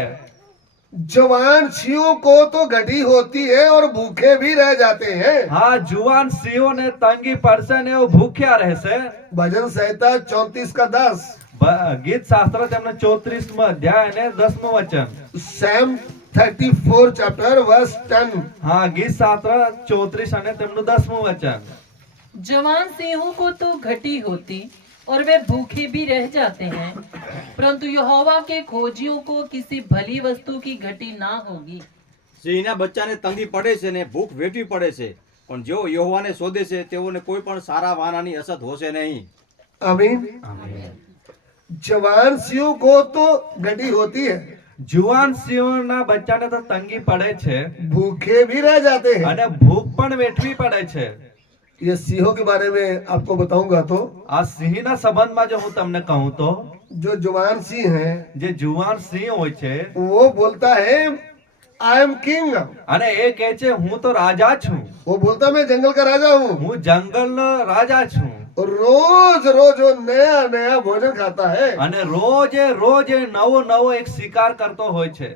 जवान सिंहों को तो घटी होती है और भूखे भी रह जाते हैं। હા, જુવાન સિંહોને તંગી પડશે ને એઓ ભૂખ્યા રહેશે. भजन संहिता 34 का 10, ગીત શાસ્ત્ર તેમના 34મો અધ્યાય અને 10મું વચન. Psalm 34 chapter verse 10। હા, ગીત શાસ્ત્ર 34 અને તેમનું 10મું વચન. जवान सिंहों को तो घटी होती और वे भूखे भी रह जाते हैं, परंतु यहोवा के खोजियों को किसी भली वस्तु की घटी ना होगी. સિંહના બચ્ચાને તંગી પડે છે ને ભૂખ વેઠવી પડે છે, પણ જેઓ યહોવાને શોધે છે તેઓને કોઈ પણ સારા વાનાની અસર હોશે નહીં. आमीन। जवान सिंहों को तो घटी होती है, જુવાન સિંહોના બચ્ચાને તો તંગી પડે છે भूखे भी रह जाते हैं। અને ભૂખ પણ વેઠવી પડે છે. ये सिंहों के बारे में आपको बताऊंगा तो આ સિંહના સંબંધમાં જો હું તમને કહું તો जो जवान सिंह है જે જુવાન સિંહ હોય છે वो बोलता है आई एम किंग। અને એ કહે છે હું તો રાજા છું, वो बोलता मैं जंगल का राजा हूँ। હું જંગલનો રાજા છું. और रोज रोज वो नया नया भोजन खाता है। અને રોજે રોજ એ નવો નવો એક શિકાર કરતો હોય છે.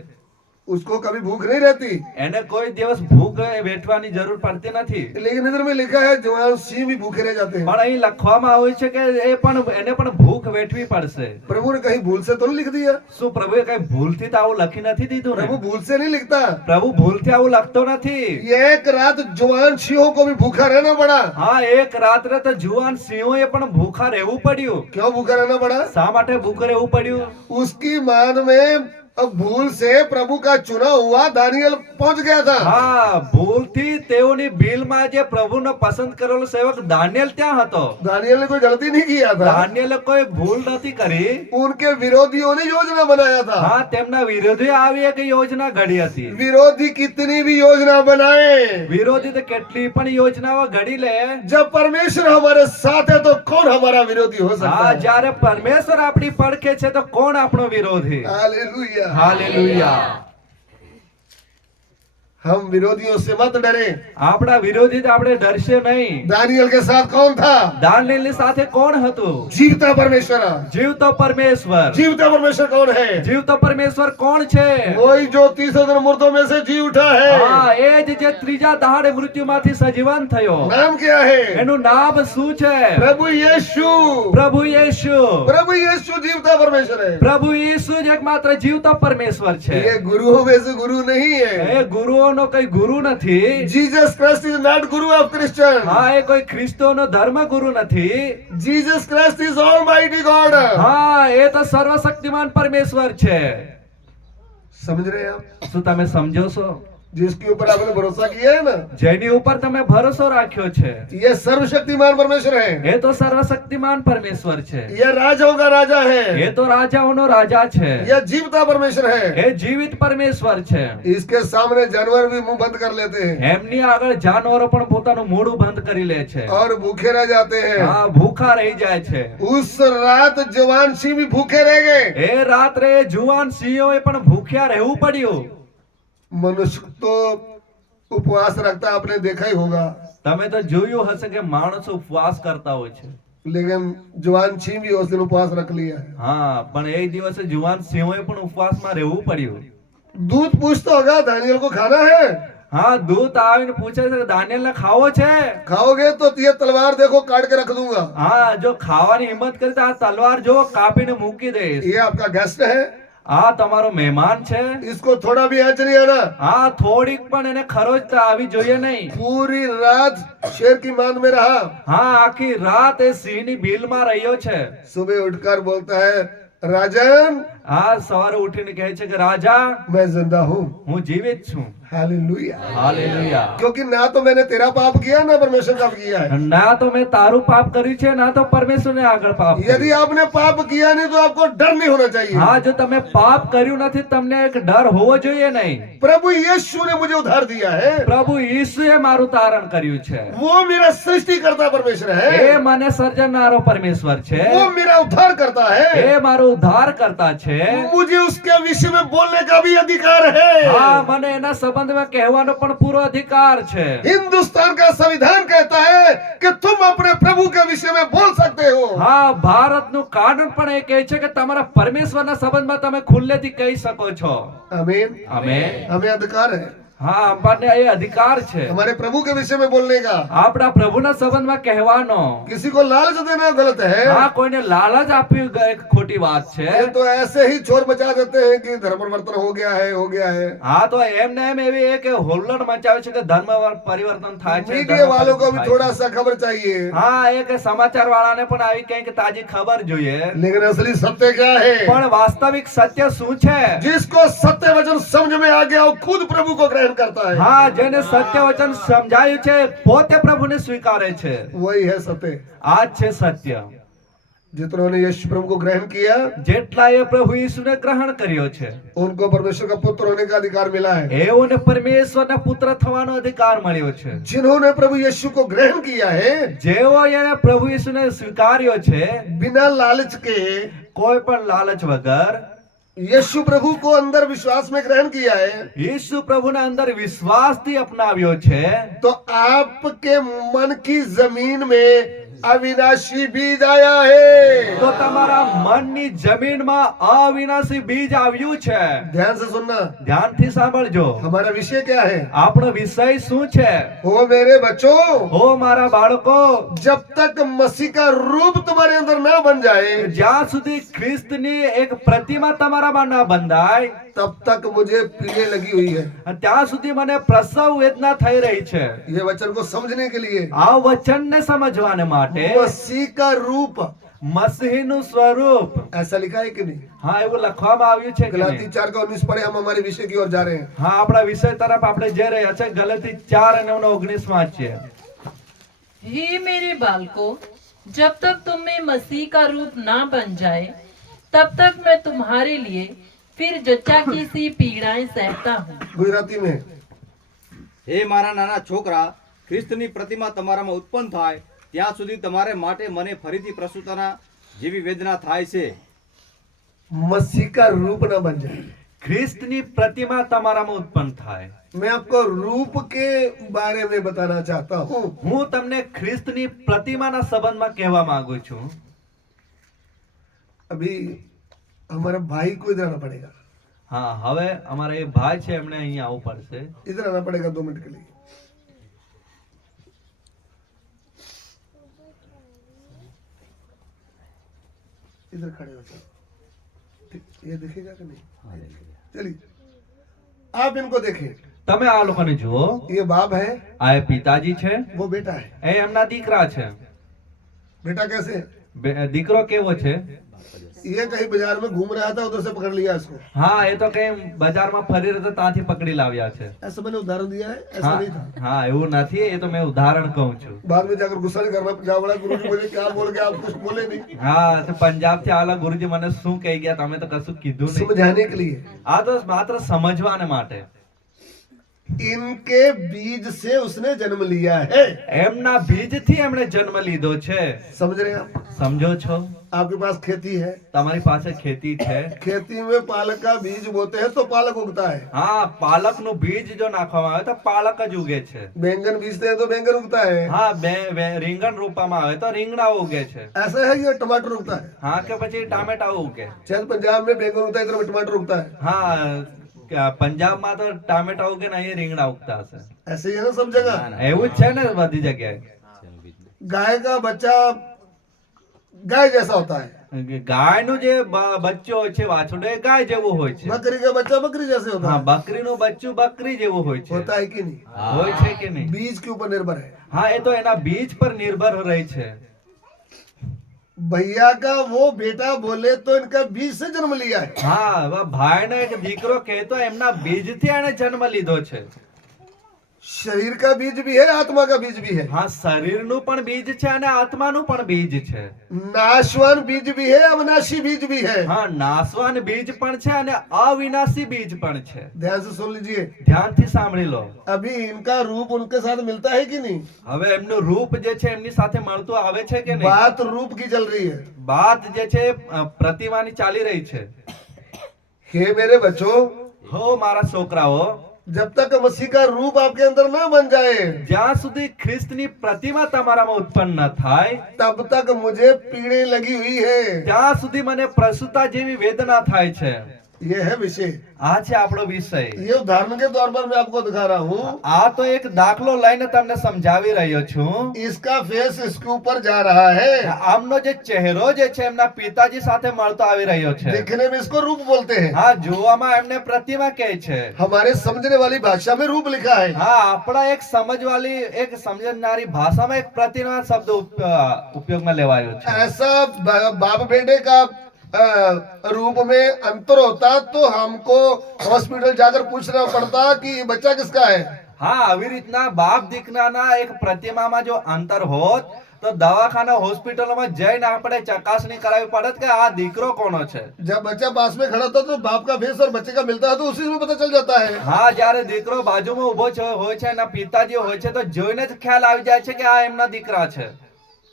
उसको कभी भूख नहीं रहती। એને કોઈ દિવસ ભૂખ વેઠવાની જરૂર પડતી નથી. लेकिन इधर में लिखा है जवान सिंह भी भूखे रह जाते हैं। પણ અહીં લખવામાં આવ્યું છે કે એને પણ ભૂખ વેઠવી પડશે. प्रभु ने कहीं भूल से तो नहीं लिख दिया। શું પ્રભુએ કઈ ભૂલથી તો આવું લખી નથી દીધું ને? प्रभु भूल से नहीं लिखता। પ્રભુ ભૂલથી આવું લખતો નથી. ये एक रात जवान सिंहों को भी भूखा रहना पड़ा। હા, એક રાત્રે તો જુવાન સિંહોએ પણ ભૂખા રહેવું પડ્યું. क्यों भूखा रहना पड़ा? શા માટે ભૂખું રહેવું પડ્યું? उसकी मान में अब भूल से प्रभु का चुना हुआ दानियल पहुंच गया था। હા, ભૂલથી તેઓની બિલમાં જે પ્રભુનો પસંદ કરેલો સેવક દાનિયેલ ત્યાં હતો. दानियल ने कोई गलती नहीं किया था। દાનિયેલે કોઈ ભૂલ નથી કરી. उनके विरोधियों ने योजना बनाया था। હા, તેમના વિરોધી આવી એક યોજના ઘડી હતી. विरोधी कितनी भी योजना बनाए, વિરોધી તો કેટલી પણ યોજનાઓ ઘડી લે. जब परमेश्वर हमारे साथ है तो कौन हमारा विरोधी हो सकता હા, है? જ્યારે પરમેશ્વર આપણી પડખે છે તો કોણ આપણો વિરોધી? हालेलुया। હાલેલુયા. हम विरोधियों से मत डरे। આપણા વિરોધી તો આપણે ડરશે નહીં. दानियल के साथ कौन था? દાનિયેલની સાથે કોણ હતું? जीवता परमेश्वर। જીવતો પરમેશ્વર. जीवता परमेश्वर कौन है? જીવતો પરમેશ્વર કોણ છે? वही जो 30 दिन मुर्दों में से जी उठा है। હા, એ જ જે ત્રીજા દહાડે મૃત્યુમાંથી સજીવન થયો. नाम क्या है? એનું નામ શું છે? प्रभु यीशु। પ્રભુ યેશુ. प्रभु यीशु जीवता परमेश्वर है। પ્રભુ યેશુ જ એકમાત્ર જીવતો પરમેશ્વર છે. ये गुरुओं में से गुरु नहीं है। એ ગુરુઓનો કઈ ગુરુ નથી. Jesus Christ is not Guru of Christian. હા, એ કોઈ ખ્રિસ્તોનો ધર્મ ગુરુ નથી. Jesus Christ is almighty God. હા, એ તો સર્વશક્તિમાન પરમેશ્વર છે. समझ रहे हैं आप? શું તમે સમજો છો? जिसके ऊपर आपने भरोसा किया है ना, જેની ઉપર તમે ભરોસો રાખ્યો છે ये सर्वशक्तिमान परमेश्वर है। એ તો સર્વશક્તિમાન પરમેશ્વર છે. ये राजाओं का राजा है। એ તો રાજાઓનો રાજા છે. ये जीवता परमेश्वर है। એ જીવિત પરમેશ્વર છે. इसके सामने जानवर भी मुंह बंद कर लेते हैं એમની આગળ જાનવરો પણ પોતાનું મોઢું બંધ કરી લે છે. और भूखे रह जाते हैं। હા, ભૂખા રહી જાય છે. उस रात जवान सिंह भी भूखे रह गए। એ રાત્રે જુવાન સિંહોએ પણ ભૂખ્યા રહેવું પડ્યું. मनुष्य तो उपवास रखता आपने देखा ही होगा, તમે તો જોયું હશે કે માણસો ઉપવાસ કરતા હોય છે. लेकिन जवान सिंह भी उस दिन उपवास रख लिया है। હા, પણ એ દિવસે જુવાન સિંહોએ પણ ઉપવાસમાં રહેવું પડ્યું. दूध पूछता होगा दानियल को खाना है? હા, દૂત આવીને પૂછે છે કે દાનિયેલને ખાવો છે? खाओगे तो ये तलवार देखो काट के रख दूंगा। હા, જો ખાવાની હિંમત કરી તો આ તલવાર જો કાપીને મૂકી દઈશ. ये आपका गेस्ट है, આ તમારો મહેમાન છે. इसको थोड़ा भी आंच नहीं आना। હા, થોડીક પણ એને ખરોચ તો આવી જોઈએ નહીં. पूरी रात शेर की मान में रहा। હા, આખી રાત એ સિંહની બિલમાં રહ્યો છે. सुबह उठकर बोलता है राजन હા, સવારે ઉઠીને કહે છે કે રાજા, मैं जिंदा हूँ। હું જીવિત છું. हालेलुया। હાલેલુયા. क्योंकि ना तो मैंने तेरा पाप किया ना परमेश्वर का किया है। ના તો મેં તારું પાપ કર્યું છે, ના તો પરમેશ્વરને આગળ પાપ કર્યું. यदि आपने पाप किया नहीं तो आपको डर नहीं होना चाहिए। હા, જો તમે પાપ કર્યું નથી તમને એક ડર હોવો જોઈએ નહીં. प्रभु यीशु ने मुझे उधार दिया है। પ્રભુ ઈસુએ મારું તારણ કર્યું છે. वो मेरा सृष्टिकर्ता परमेश्वर है। એ મને સર્જનારો પરમેશ્વર છે. वो मेरा उद्धार करता है। એ મારો ઉદ્ધાર કરતા છે. मुझे उसके विषय में बोलने का भी अधिकार है। હા, મને એના સંબંધમાં સંબંધમાં કહેવાનો પણ પૂરો અધિકાર છે. हिंदुस्तान का संविधान कहता है कि तुम अपने प्रभु के विषय में बोल सकते हो. હા, ભારતનું કાનૂન પણ એ કહે છે કે તમારા પરમેશ્વરના સંબંધમાં તમે ખુલ્લેથી કહી શકો છો. आमीन. આમેન. हमें अधिकार है હા, આપણને એ અધિકાર છે हमारे प्रभु के विषय में बोलने का. આપણા પ્રભુના સંબંધમાં કહેવાનો. किसी को लालच देना गलत है. હા, કોઈને લાલચ આપવી એક ખોટી વાત છે. ये तो ऐसे ही चोर बचा देते हैं कि धर्म परिवर्तन हो गया है. હા, તો એમને એમ એવી એક હુલ્લડ મચાવે છે કે ધર્મ પરિવર્તન થાય છે. मीडिया ધર્મ वालों को भी પરિવર્તન थोड़ा થાય છે. सा खबर चाहिए. હા, એક સમાચાર વાળાને પણ આવી કંઈક તાજી ખબર જોઈએ. लेकिन असली सत्य क्या है? પણ વાસ્તવિક સત્ય શું છે? जिसको सत्य वचन समझ में आ गया वो खुद प्रभु को ग्रहण करता है. હા, જેને સત્ય વચન સમજાયું છે પોતે પ્રભુને સ્વીકારે છે. वही है सत्य. આ જ છે સત્ય. जितनों ने यीशु प्रभु को ग्रहण किया જેટલાએ પ્રભુ ઈસુને ગ્રહણ કર્યો છે उनको परमेश्वर का पुत्र होने का अधिकार मिला है. એઓને પરમેશ્વરના પુત્ર થવાનો અધિકાર મળ્યો છે. जिन्होंने प्रभु यीशु को ग्रहण किया है જેઓ એને પ્રભુ ઈસુને સ્વીકાર્યો છે बिना लालच के, કોઈ પણ લાલચ વગર, यीशु प्रभु को अंदर विश्वास में ग्रहण किया है, ઈસુ પ્રભુને અંદર વિશ્વાસથી અપનાવ્યો છે, तो आपके मन की जमीन में अविनाशी बीज आया है. તો તમારા મનની જમીનમાં અવિનાશી બીજ આવ્યું છે. ध्यान से सुनना. ધ્યાનથી સાંભળજો. हमारा विषय क्या है? આપણો વિષય શું છે? ओ मेरे बच्चों, ઓ મારા બાળકો, जब तक मसीह का रूप तुम्हारे अंदर ना बन जाए જ્યાં સુધી ખ્રિસ્તની એક પ્રતિમા તમારામાં ન બંધાય तब तक मुझे पीड़े लगी हुई है. ત્યાં સુધી મને પ્રસવ વેદના થઈ રહી છે. ये वचन को समझने के लिए આ વચનને સમજવાને માટે मसीह का रूप મસીહનું સ્વરૂપ, ऐसा लिखा है कि नहीं? હા, એવું લખવામાં આવ્યું છે કે गलाती નહીં? 4:19 पढ़े, हम हमारे विषय की ओर जा रहे हैं. હા, આપણા વિષય તરફ આપણે જઈ રહ્યા છે. ગલાતી 4 અને 19 વાંચીએ. हे मेरे बालकों, जब तक तुम में मसीह का रूप ना बन जाए तब तक मैं तुम्हारे लिए फिर जच्चा की सी पीड़ाएं सहता हूँ. गुजराती में હે મારા નાના છોકરા, ખ્રિસ્તની પ્રતિમા તમારામાં ઉત્પન્ન થાય ત્યાં સુધી તમારે માટે મને ફરીથી પ્રસૂતાના જેવી વેદના થાય છે. मसीह का रूप ना बन जाए. ખ્રિસ્તની પ્રતિમા તમારામાં ઉત્પન્ન થાય. मैं आपको रूप के बारे में बताना चाहता हूँ. હું તમને ખ્રિસ્તની પ્રતિમાના સંબંધમાં કહેવા માંગુ છું. अभी हमारा भाई को इधर आना पड़ेगा. હા, હવે અમારા એ ભાઈ છે એમણે અહીંયા આવવું પડશે. इधर आना पड़ेगा 2 मिनट के लिए. इधर खड़े हो जाओ. ठीक, ये दिखेगा कि नहीं? चलिए, आप इनको देखें. તમે આ લોકોને જુઓ. ये बाप है, આ એ પિતાજી છે, वो बेटा है. એ એમના દીકરા છે. बेटा कैसे है? દીકરો કેવો છે? ये कहीं बाजार में घूम रहा था, उधर से पकड़ लिया इसको. હા, એ તો કઈ બજારમાં ફરી રહ્યો તો ત્યાંથી પકડી લાવ્યા છે. ऐसा मैंने उदाहरण दिया है, ऐसा હા, नहीं था. હા, એવું નથી. એ તો મેં ઉદાહરણ કહું છું. बाद में जाकर गुस्सा नहीं करना. जा बड़ा गुरु जी मुझे क्या बोल गया, आप कुछ बोले नहीं. હા, તો પંજાબથી આલા ગુરુજી મને શું કહી ગયા, તમે તો કશું કીધું નહીં. समझाने के लिए. આ તો માત્ર સમજવાને માટે. इनके बीज से उसने जन्म लिया है. એમના બીજથી એમણે જન્મ લીધો છે. समझ रहे हैं आप? સમજો છો? आपके पास खेती है, તમારી પાસે ખેતી છે. खेती में पालक का बीज बोते हैं तो पालक उगता है. હા, પાલકનું બીજ જો નાખવામાં આવે તો પાલક જ ઉગે છે. बैंगन बीजते हैं तो बैंगन उगता है. હા, રીંગણ રોપવામાં આવે તો રીંગણા ઉગે છે. ऐसा है ये टमाटर उगता है. હા, કે પછી ટામેટા उगे. शायद पंजाब में बैंगन उगता है, इधर में टमाटर उगता है. હા, પંજાબમાં તો ટામેટા ઉગે ને અહીંયા રીંગણા ઉગતા હશે. ऐसे ही है ना सब जगह. એવું જ છે ને બધી જગ્યાએ. गाय का बच्चा गाय जैसा होता है. ગાયનું જે બચ્ચો હોય છે, વાછરડું, એ ગાય જેવું હોય છે. बकरी का बच्चा बकरी जैसे होता હા, है. બકરીનું બચ્ચું બકરી જેવું હોય છે. होता है कि नहीं? હોય છે કે નહીં? बीज के ऊपर निर्भर है. હા, એ તો એના બીજ પર નિર્ભર રહી છે. भैया का वो बेटा बोले तो इनका बीज से जन्म लिया है. હા, હવે ભાઈનો એક દીકરો કહેતો એમના બીજથી એને જન્મ લીધો છે. शरीर का बीज भी है, आत्मा का बीज भी है. હા, શરીરનું પણ બીજ છે અને આત્માનું પણ બીજ છે. नाशवान बीज भी है, अविनाशी बीज भी है. હા, નાશવાન બીજ પણ છે અને અવિનાશી બીજ પણ છે. ध्यान से सुन लीजिए. ધ્યાનથી સાંભળી લો. अभी इनका रूप उनके साथ मिलता है कि नहीं? હવે એમનું રૂપ જે છે એમની સાથે મળતું આવે છે કે નહીં? बात रूप की चल रही है. વાત જે છે પ્રતિમાની ચાલી રહી છે. हे मेरे बच्चों, હો મારા છોકરાઓ, जब तक मसीह का रूप आपके अंदर ना बन जाए જ્યાં સુધી ખ્રિસ્તની પ્રતિમા તમારામાં ઉત્પન્ન ન થાય तब तक मुझे पीड़े लगी हुई है। ત્યાં સુધી મને પ્રસૂતા જેવી વેદના થાય છે। ये है विषय। આ છે આપણો વિષય। ये उदाहरण के तौर पर मैं आपको दिखा रहा हूँ। આ તો એક દાખલો લઈને તમને સમજાવી રહ્યો છું। इसका फेस इसके ऊपर जा रहा है, આમનો જે ચહેરો જે છે એમના પિતાજી સાથે મળતો આવી રહ્યો છે। देखने में इसको रूप बोलते हैं। હા, જોવામાં એમને પ્રતિમા કહે છે। हमारे समझने वाली भाषा में रूप लिखा है। હા, આપણા એક સમજનારી ભાષામાં એક પ્રતિમા શબ્દ ઉપયોગમાં લેવાયો છે। ऐसा बाप बेटे का रूप में अंतर होता तो हमको हॉस्पिटल जाकर पूछना पड़ता कि ये बच्चा किसका है। હા, આવી રીતના બાપ દીકરાના એક પ્રતિમામાં જો અંતર હોત તો દવાખાના હોસ્પિટલોમાં જઈને આપણે ચકાસણી કરાવવી પડત કે આ દીકરો કોનો છે। जब बच्चा पास में खड़ा था तो बाप का फेस और बच्चे का मिलता है तो उसी में पता चल जाता है। હા, જ્યારે દીકરો બાજુમાં ઉભો હોય છે એના પિતાજી હોય છે તો જોઈને જ ખ્યાલ આવી જાય છે કે આ એમના દીકરા છે।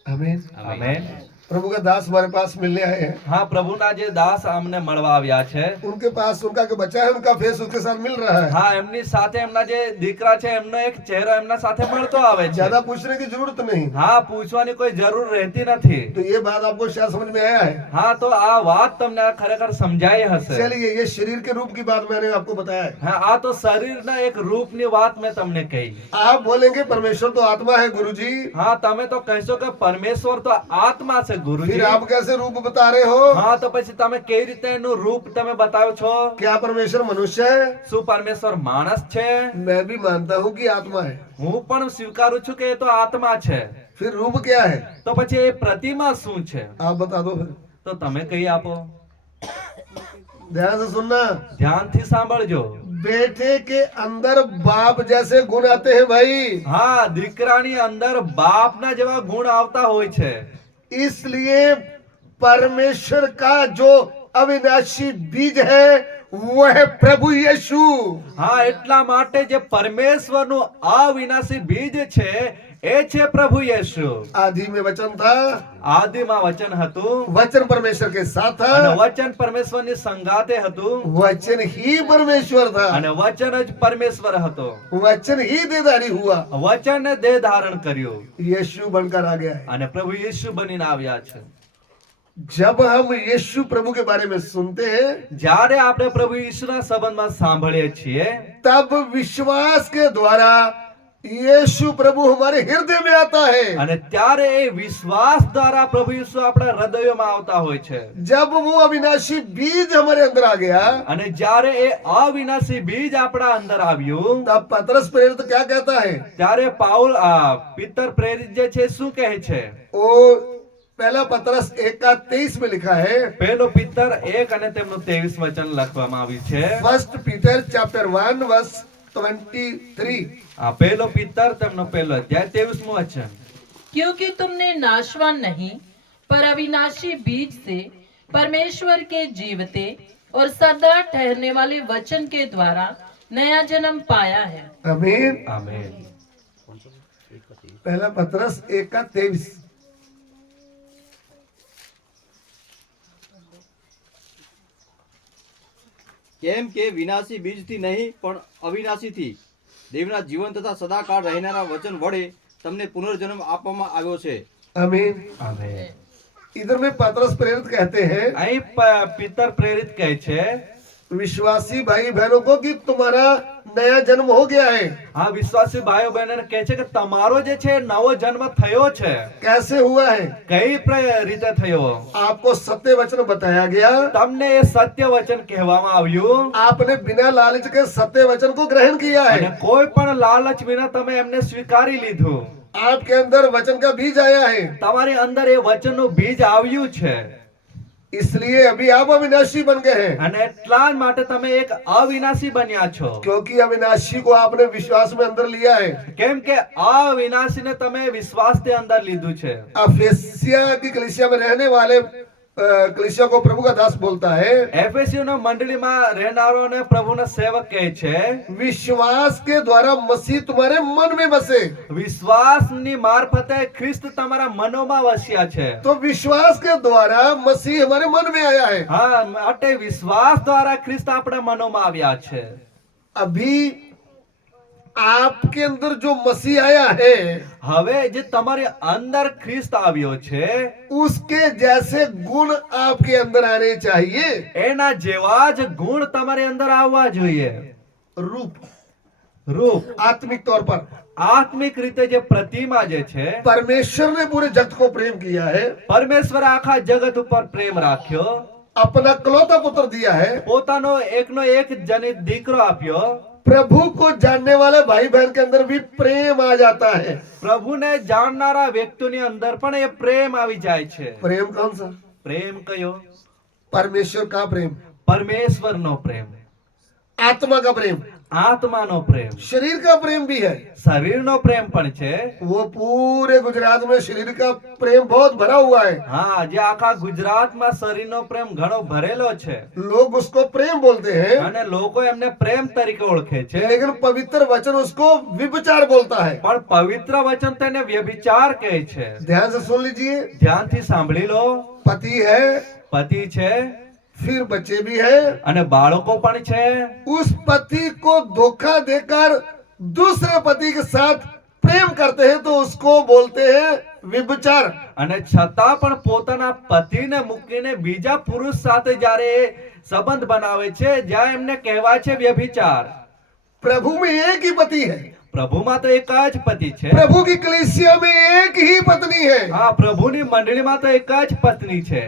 आमीन। આમેન। प्रभु का दास हमारे पास मिलने आए हैं। હા, પ્રભુના જે દાસ અમને મળવા આવ્યા છે। उनके पास उनका जो बच्चा है उनका फेस उसके साथ मिल रहा है। હા, એમની સાથે એમના જે દીકરા છે એમનો એક ચહેરો એમના સાથે મળતો આવે છે। ज्यादा पूछने की जरूरत नहीं। હા, પૂછવાની કોઈ જરૂર રહેતી નથી। तो ये बात आपको शायद समझ में आया है। હા, તો આ વાત તમને ખરેખર સમજાઈ હશે। चलिए, ये शरीर के रूप की बात मैंने आपको बताया है। હા, આ તો શરીરના એક રૂપની વાત મેં તમને કહી। आप बोलेंगे परमेश्वर तो आत्मा है गुरुजी, હા, તમે તો કહેશો કે પરમેશ્वर તો આત્મા છે फिर ગુરુજી। आप कैसे रूप बता रहे हो? હા, તો પછી તમે કેવી રીતે એનું રૂપ તમે બતાવો છો? क्या परमेश्वर मनुष्य है? શું પરમેશ્વર માણસ છે? मैं भी मानता हूँ कि आत्मा है। હું પણ સ્વીકારું છું કે એ તો આત્મા છે। फिर रूप क्या है? તો પછી એ પ્રતિમા શું છે? आप बता दो फिर। તો તમે કહી આપો। ध्यान से सुनना। ધ્યાનથી સાંભળજો। बेटे के अंदर बाप जैसे गुण आते हैं भाई। હા, દીકરાની અંદર બાપના જેવા ગુણ આવતા હોય છે। इसलिए परमेश्वर का जो अविनाशी बीज है वो है प्रभु यीशु। હા, એટલા માટે જે પરમેશ્વરનું અવિનાશી બીજ છે એ છે પ્રભુ યેશુ। आदि में वचन था, આદિમાં વચન હતું वचन परमेश्वर के साथ અને था, વચન પરમેશ્વરની સંગાતે હતું वचन ही परमेश्वर था, અને વચન જ પરમેશ્વર હતો। वचन ही देदारी हुआ, વચન દેહ ધારણ કર્યું यीशु बनकर आ गया है। અને પ્રભુ યેશુ બનીને આવ્યા છે। जब हम यीशु प्रभु के बारे में सुनते हैं જ્યારે આપણે પ્રભુ ઈશ્વરના સંબંધમાં સાંભળીએ છીએ तब विश्वास के द्वारा यीशु प्रभु हमारे हृदय में आता है। અને ત્યારે એ વિશ્વાસ દ્વારા પ્રભુ ઈસુ આપણા હૃદયોમાં આવતા હોય છે। जब वो अविनाशी बीज हमारे अंदर आ गया અને જ્યારે એ અવિનાશી બીજ આપણા અંદર આવ્યું तब पतरस प्रेरित क्या कहता है? ત્યારે પાઉલ પિત્તર પ્રેરિત જે છે શું કહે છે? वो पहला पतरस 1:23 में लिखा है। પહેલો પિત્તર 1 અને તેમનું 23 વચન લખવામાં આવ્યું છે। First Peter chapter 1 verse 23। પહેલો પિત્તર તેમનો પહેલો અધ્યાય 23મું વચન। क्योंकि तुमने नाशवान नहीं पर अविनाशी बीज से परमेश्वर के जीवते और सदा ठहरने वाले वचन के द्वारा नया जन्म पाया है। आमीन। આમેન। पहला पतरस 1:23। કેમ કે વિનાશી બીજથી નહીં પણ અવિનાશીથી દેવના જીવન તથા સદાકાળ રહેનારા વચન વડે તમને પુનર્જન્મ આપવામાં આવ્યો છે। आमीन। આમેન। इधर में पतरस प्रेरित कहते हैं અહીં પિત્તર પ્રેરિત કહે છે विश्वासी भाई बहनों को कि तुम्हारा नया जन्म हो गया है। હા, વિશ્વાસી ભાઈઓ બહેનોને કહે છે કે તમારો જે છે નવો જન્મ થયો છે। कैसे हुआ है? કઈ રીતે થયો? आपको सत्य वचन बताया गया, તમને એ સત્ય વચન કહેવામાં આવ્યું आपने बिना लालच के सत्य वचन को ग्रहण किया અને है। કોઈ પણ લાલચ વિના તમે એમને સ્વીકારી લીધું। आपके अंदर वचन का बीज आया है, તમારી અંદર એ વચનનું બીજ આવ્યું છે इसलिए अभी आप अविनाशी बन गए हैं। અને એટલા જ માટે તમે એક અવિનાશી બન્યા છો। क्योंकि अविनाशी को आपने विश्वास में अंदर लिया है। કેમ કે અવિનાશીને તમે વિશ્વાસથી અંદર લીધું છે। अफेसिया की कलीसिया में रहने वाले कलीसिया को प्रभु का दास बोलता है, એફેસીઓના મંડળીમાં રહેનારોને પ્રભુના સેવક કહે છે विश्वास के द्वारा मसीह तुम्हारे मन में बसे। વિશ્વાસની મારફતે ખ્રિસ્ત તમારા મનોમાં વસ્યા છે। तो विश्वास के द्वारा मसीह हमारे मन में आया है। હા, માટે વિશ્વાસ દ્વારા ખ્રિસ્ત આપણા મનોમાં આવ્યા છે। अभी आपके अंदर जो मसीह आया है હવે જે તમારી અંદર ખ્રિસ્ત આવ્યો છે उसके जैसे गुण आपके अंदर आने चाहिए। એના જેવા જ ગુણ તમારી અંદર આવવા જોઈએ। रूप રૂપ आत्मिक तौर पर આત્મિક રીતે જે પ્રતિમા જે છે, परमेश्वर ने पूरे जगत को प्रेम किया है, પરમેશ્વરે આખા જગત ઉપર પ્રેમ રાખ્યો, अपना इकलौता पुत्र दिया है। પોતાનો એકનો એક જનિત દીકરો આપ્યો। प्रभु को जानने वाले भाई बहन के अंदर भी प्रेम आ जाता है। પ્રભુને જાણનારા વ્યક્તિની અંદર પણ એ પ્રેમ આવી જાય છે। प्रेम कौन सा? પ્રેમ કયો? परमेश्वर का प्रेम, પરમેશ્વરનો પ્રેમ, आत्मा का प्रेम, આત્માનો પ્રેમ, शरीर का प्रेम भी है। શરીરનો પ્રેમ પણ છે। वो पूरे गुजरात में शरीर का प्रेम बहुत भरा हुआ है। હા, જે આખા ગુજરાતમાં શરીરનો પ્રેમ ઘણો ભરેલો છે लोग उसको प्रेम बोलते हैं, અને લોકો એમને પ્રેમ તરીકે ઓળખે છે, लेकिन पवित्र वचन उसको विभचार बोलता है। પણ પવિત્ર વચન તેને વ્યભિચાર કહે છે। ध्यान से सुन लीजिए। ધ્યાનથી સાંભળી લો। पति है, પતિ છે फिर बच्चे भी है। અને બાળકો પણ છે। उस पति को धोखा देकर दूसरे पति के साथ प्रेम करते हैं तो उसको बोलते हैं व्यभिचार। અને છતાં પણ પોતાના પતિને મૂકીને બીજા પુરુષ સાથે જ્યારે એ સંબંધ બનાવે છે, જ્યાં એમને કહેવાય છે વ્યભિચાર। प्रभु में एक ही पति है, પ્રભુમાં તો એક જ પતિ છે। प्रभु की कलीसिया में एक ही पत्नी है, હા, પ્રભુની મંડળીમાં તો એક જ પત્ની છે,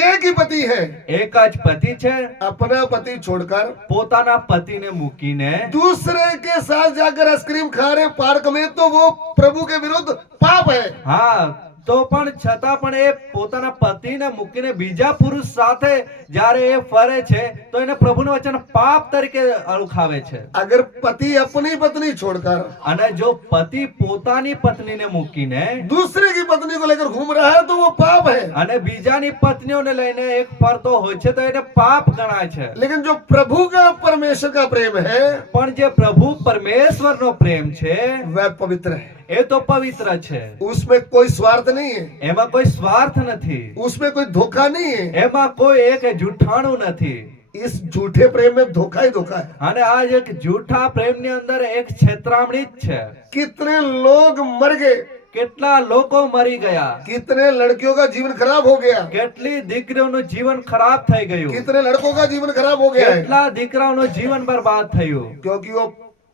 एक ही पति है। એક જ પતિ છે। अपना पति छोड़कर પોતાના પતિને મૂકીને दूसरे के साथ जाकर आइसक्रीम खा रहे पार्क में तो वो प्रभु के विरुद्ध पाप है। હા, તો પણ છતાં પણ એ પોતાના પતિને મૂકીને બીજા પુરુષ સાથે જ્યારે એ ફરે છે તો એને પ્રભુનું વચન પાપ તરીકે ઓળખાવે છે। अगर पति अपनी पत्नी छोड़कर અને જો પતિ પોતાની પત્નીને મૂકીને दूसरे की पत्नी को लेकर घूम रहा है तो वो पाप है। અને બીજાની પત્નીઓને લઈને એક ફરતો હોય છે તો એને પાપ ગણાય છે। लेकिन जो प्रभु का परमेश्वर का प्रेम है પણ જે પ્રભુ પરમેશ્વરનો પ્રેમ છે वह पवित्र है। એ તો પવિત્ર છે। उसमें कोई स्वार्थ नहीं है, એમાં કોઈ સ્વાર્થ નથી, उसमें कोई धोखा नहीं है। એમાં કોઈ એક જૂઠાણું નથી। इस झूठे प्रेम में धोखा ही धोखा है। અને આ એક જૂઠા પ્રેમની અંદર એક છેતરામણી જ છે। कितने लोग मर गए, કેટલા લોકો મરી ગયા, कितने लड़कियों का जीवन खराब हो गया, કેટલી દીકરીઓનું જીવન ખરાબ થઈ ગયું, कितने लड़कों का जीवन खराब हो गया है, કેટલા દીકરાઓનું જીવન બરબાદ થયું। क्योंकि वो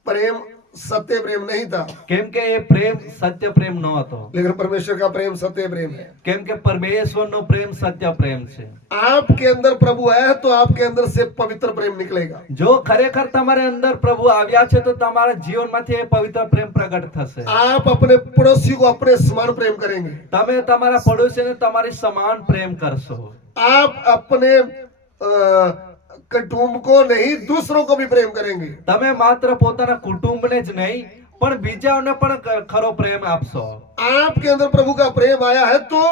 प्रेम सत्य प्रेम नहीं था। કેમ કે એ પ્રેમ સત્ય પ્રેમ ન હતો, लेकिन परमेश्वर का प्रेम सत्य प्रेम है। કેમ કે પરમેશ્વરનો પ્રેમ સત્ય પ્રેમ છે। आपके अंदर प्रभु आया है तो आपके अंदर से पवित्र प्रेम निकलेगा। જો ખરેખર તમારે અંદર પ્રભુ આવ્યા છે તો તમારા જીવનમાંથી એ પવિત્ર પ્રેમ પ્રગટ થશે। आप अपने पड़ोसी को अपने समान प्रेम करेंगे। તમે તમારા પડોશીને તમારી સમાન પ્રેમ કરશો। आप अपने कुटुंब को नहीं दूसरों को भी प्रेम करेंगे। તમે માત્ર પોતાના કુટુંબને જ નહીં પણ બીજાઓને પણ ખરો પ્રેમ આપશો। आपके अंदर प्रभु का प्रेम आया है तो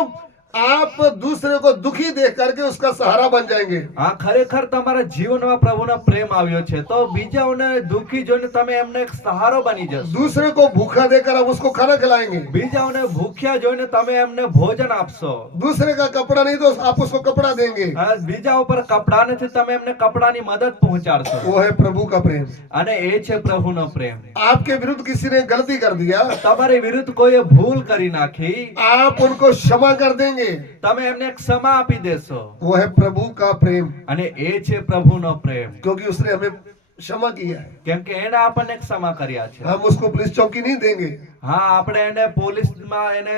आप दूसरे को दुखी देख करके उसका सहारा बन जाएंगे। આ ખરેખર તમારા જીવનમાં પ્રભુનો પ્રેમ આવ્યો છે તો બીજાઓને દુઃખી જોઈને તમે એમને એક સહારો બની જશો। दूसरे को भूखा देकर आप उसको खाना खिलाएंगे। બીજાઓને ભૂખ્યા જોઈને તમે એમને ભોજન આપશો। दूसरे का कपड़ा नहीं तो आप उसको कपड़ा देंगे। બીજા ઉપર કપડા નથી, તમે એમને કપડાની મદદ પહોંચાડશો। वो है प्रभु का प्रेम। અને એ છે પ્રભુનો પ્રેમ। आपके विरुद्ध किसी ने गलती कर दिया, તમારી વિરુદ્ધ કોઈએ ભૂલ કરી નાખી, आप उनको क्षमा कर देंगे। તમે એમને ક્ષમા આપી દેશો। वो है प्रभु का प्रेम, અને એ છે પ્રભુનો પ્રેમ। क्योंकि उसने हमें क्षमा किया है। કેમ કે એને આપણને ક્ષમા કર્યા છે। हम उसको पुलिस चौकी नहीं देंगे, હા, આપણે એને પોલીસમાં એને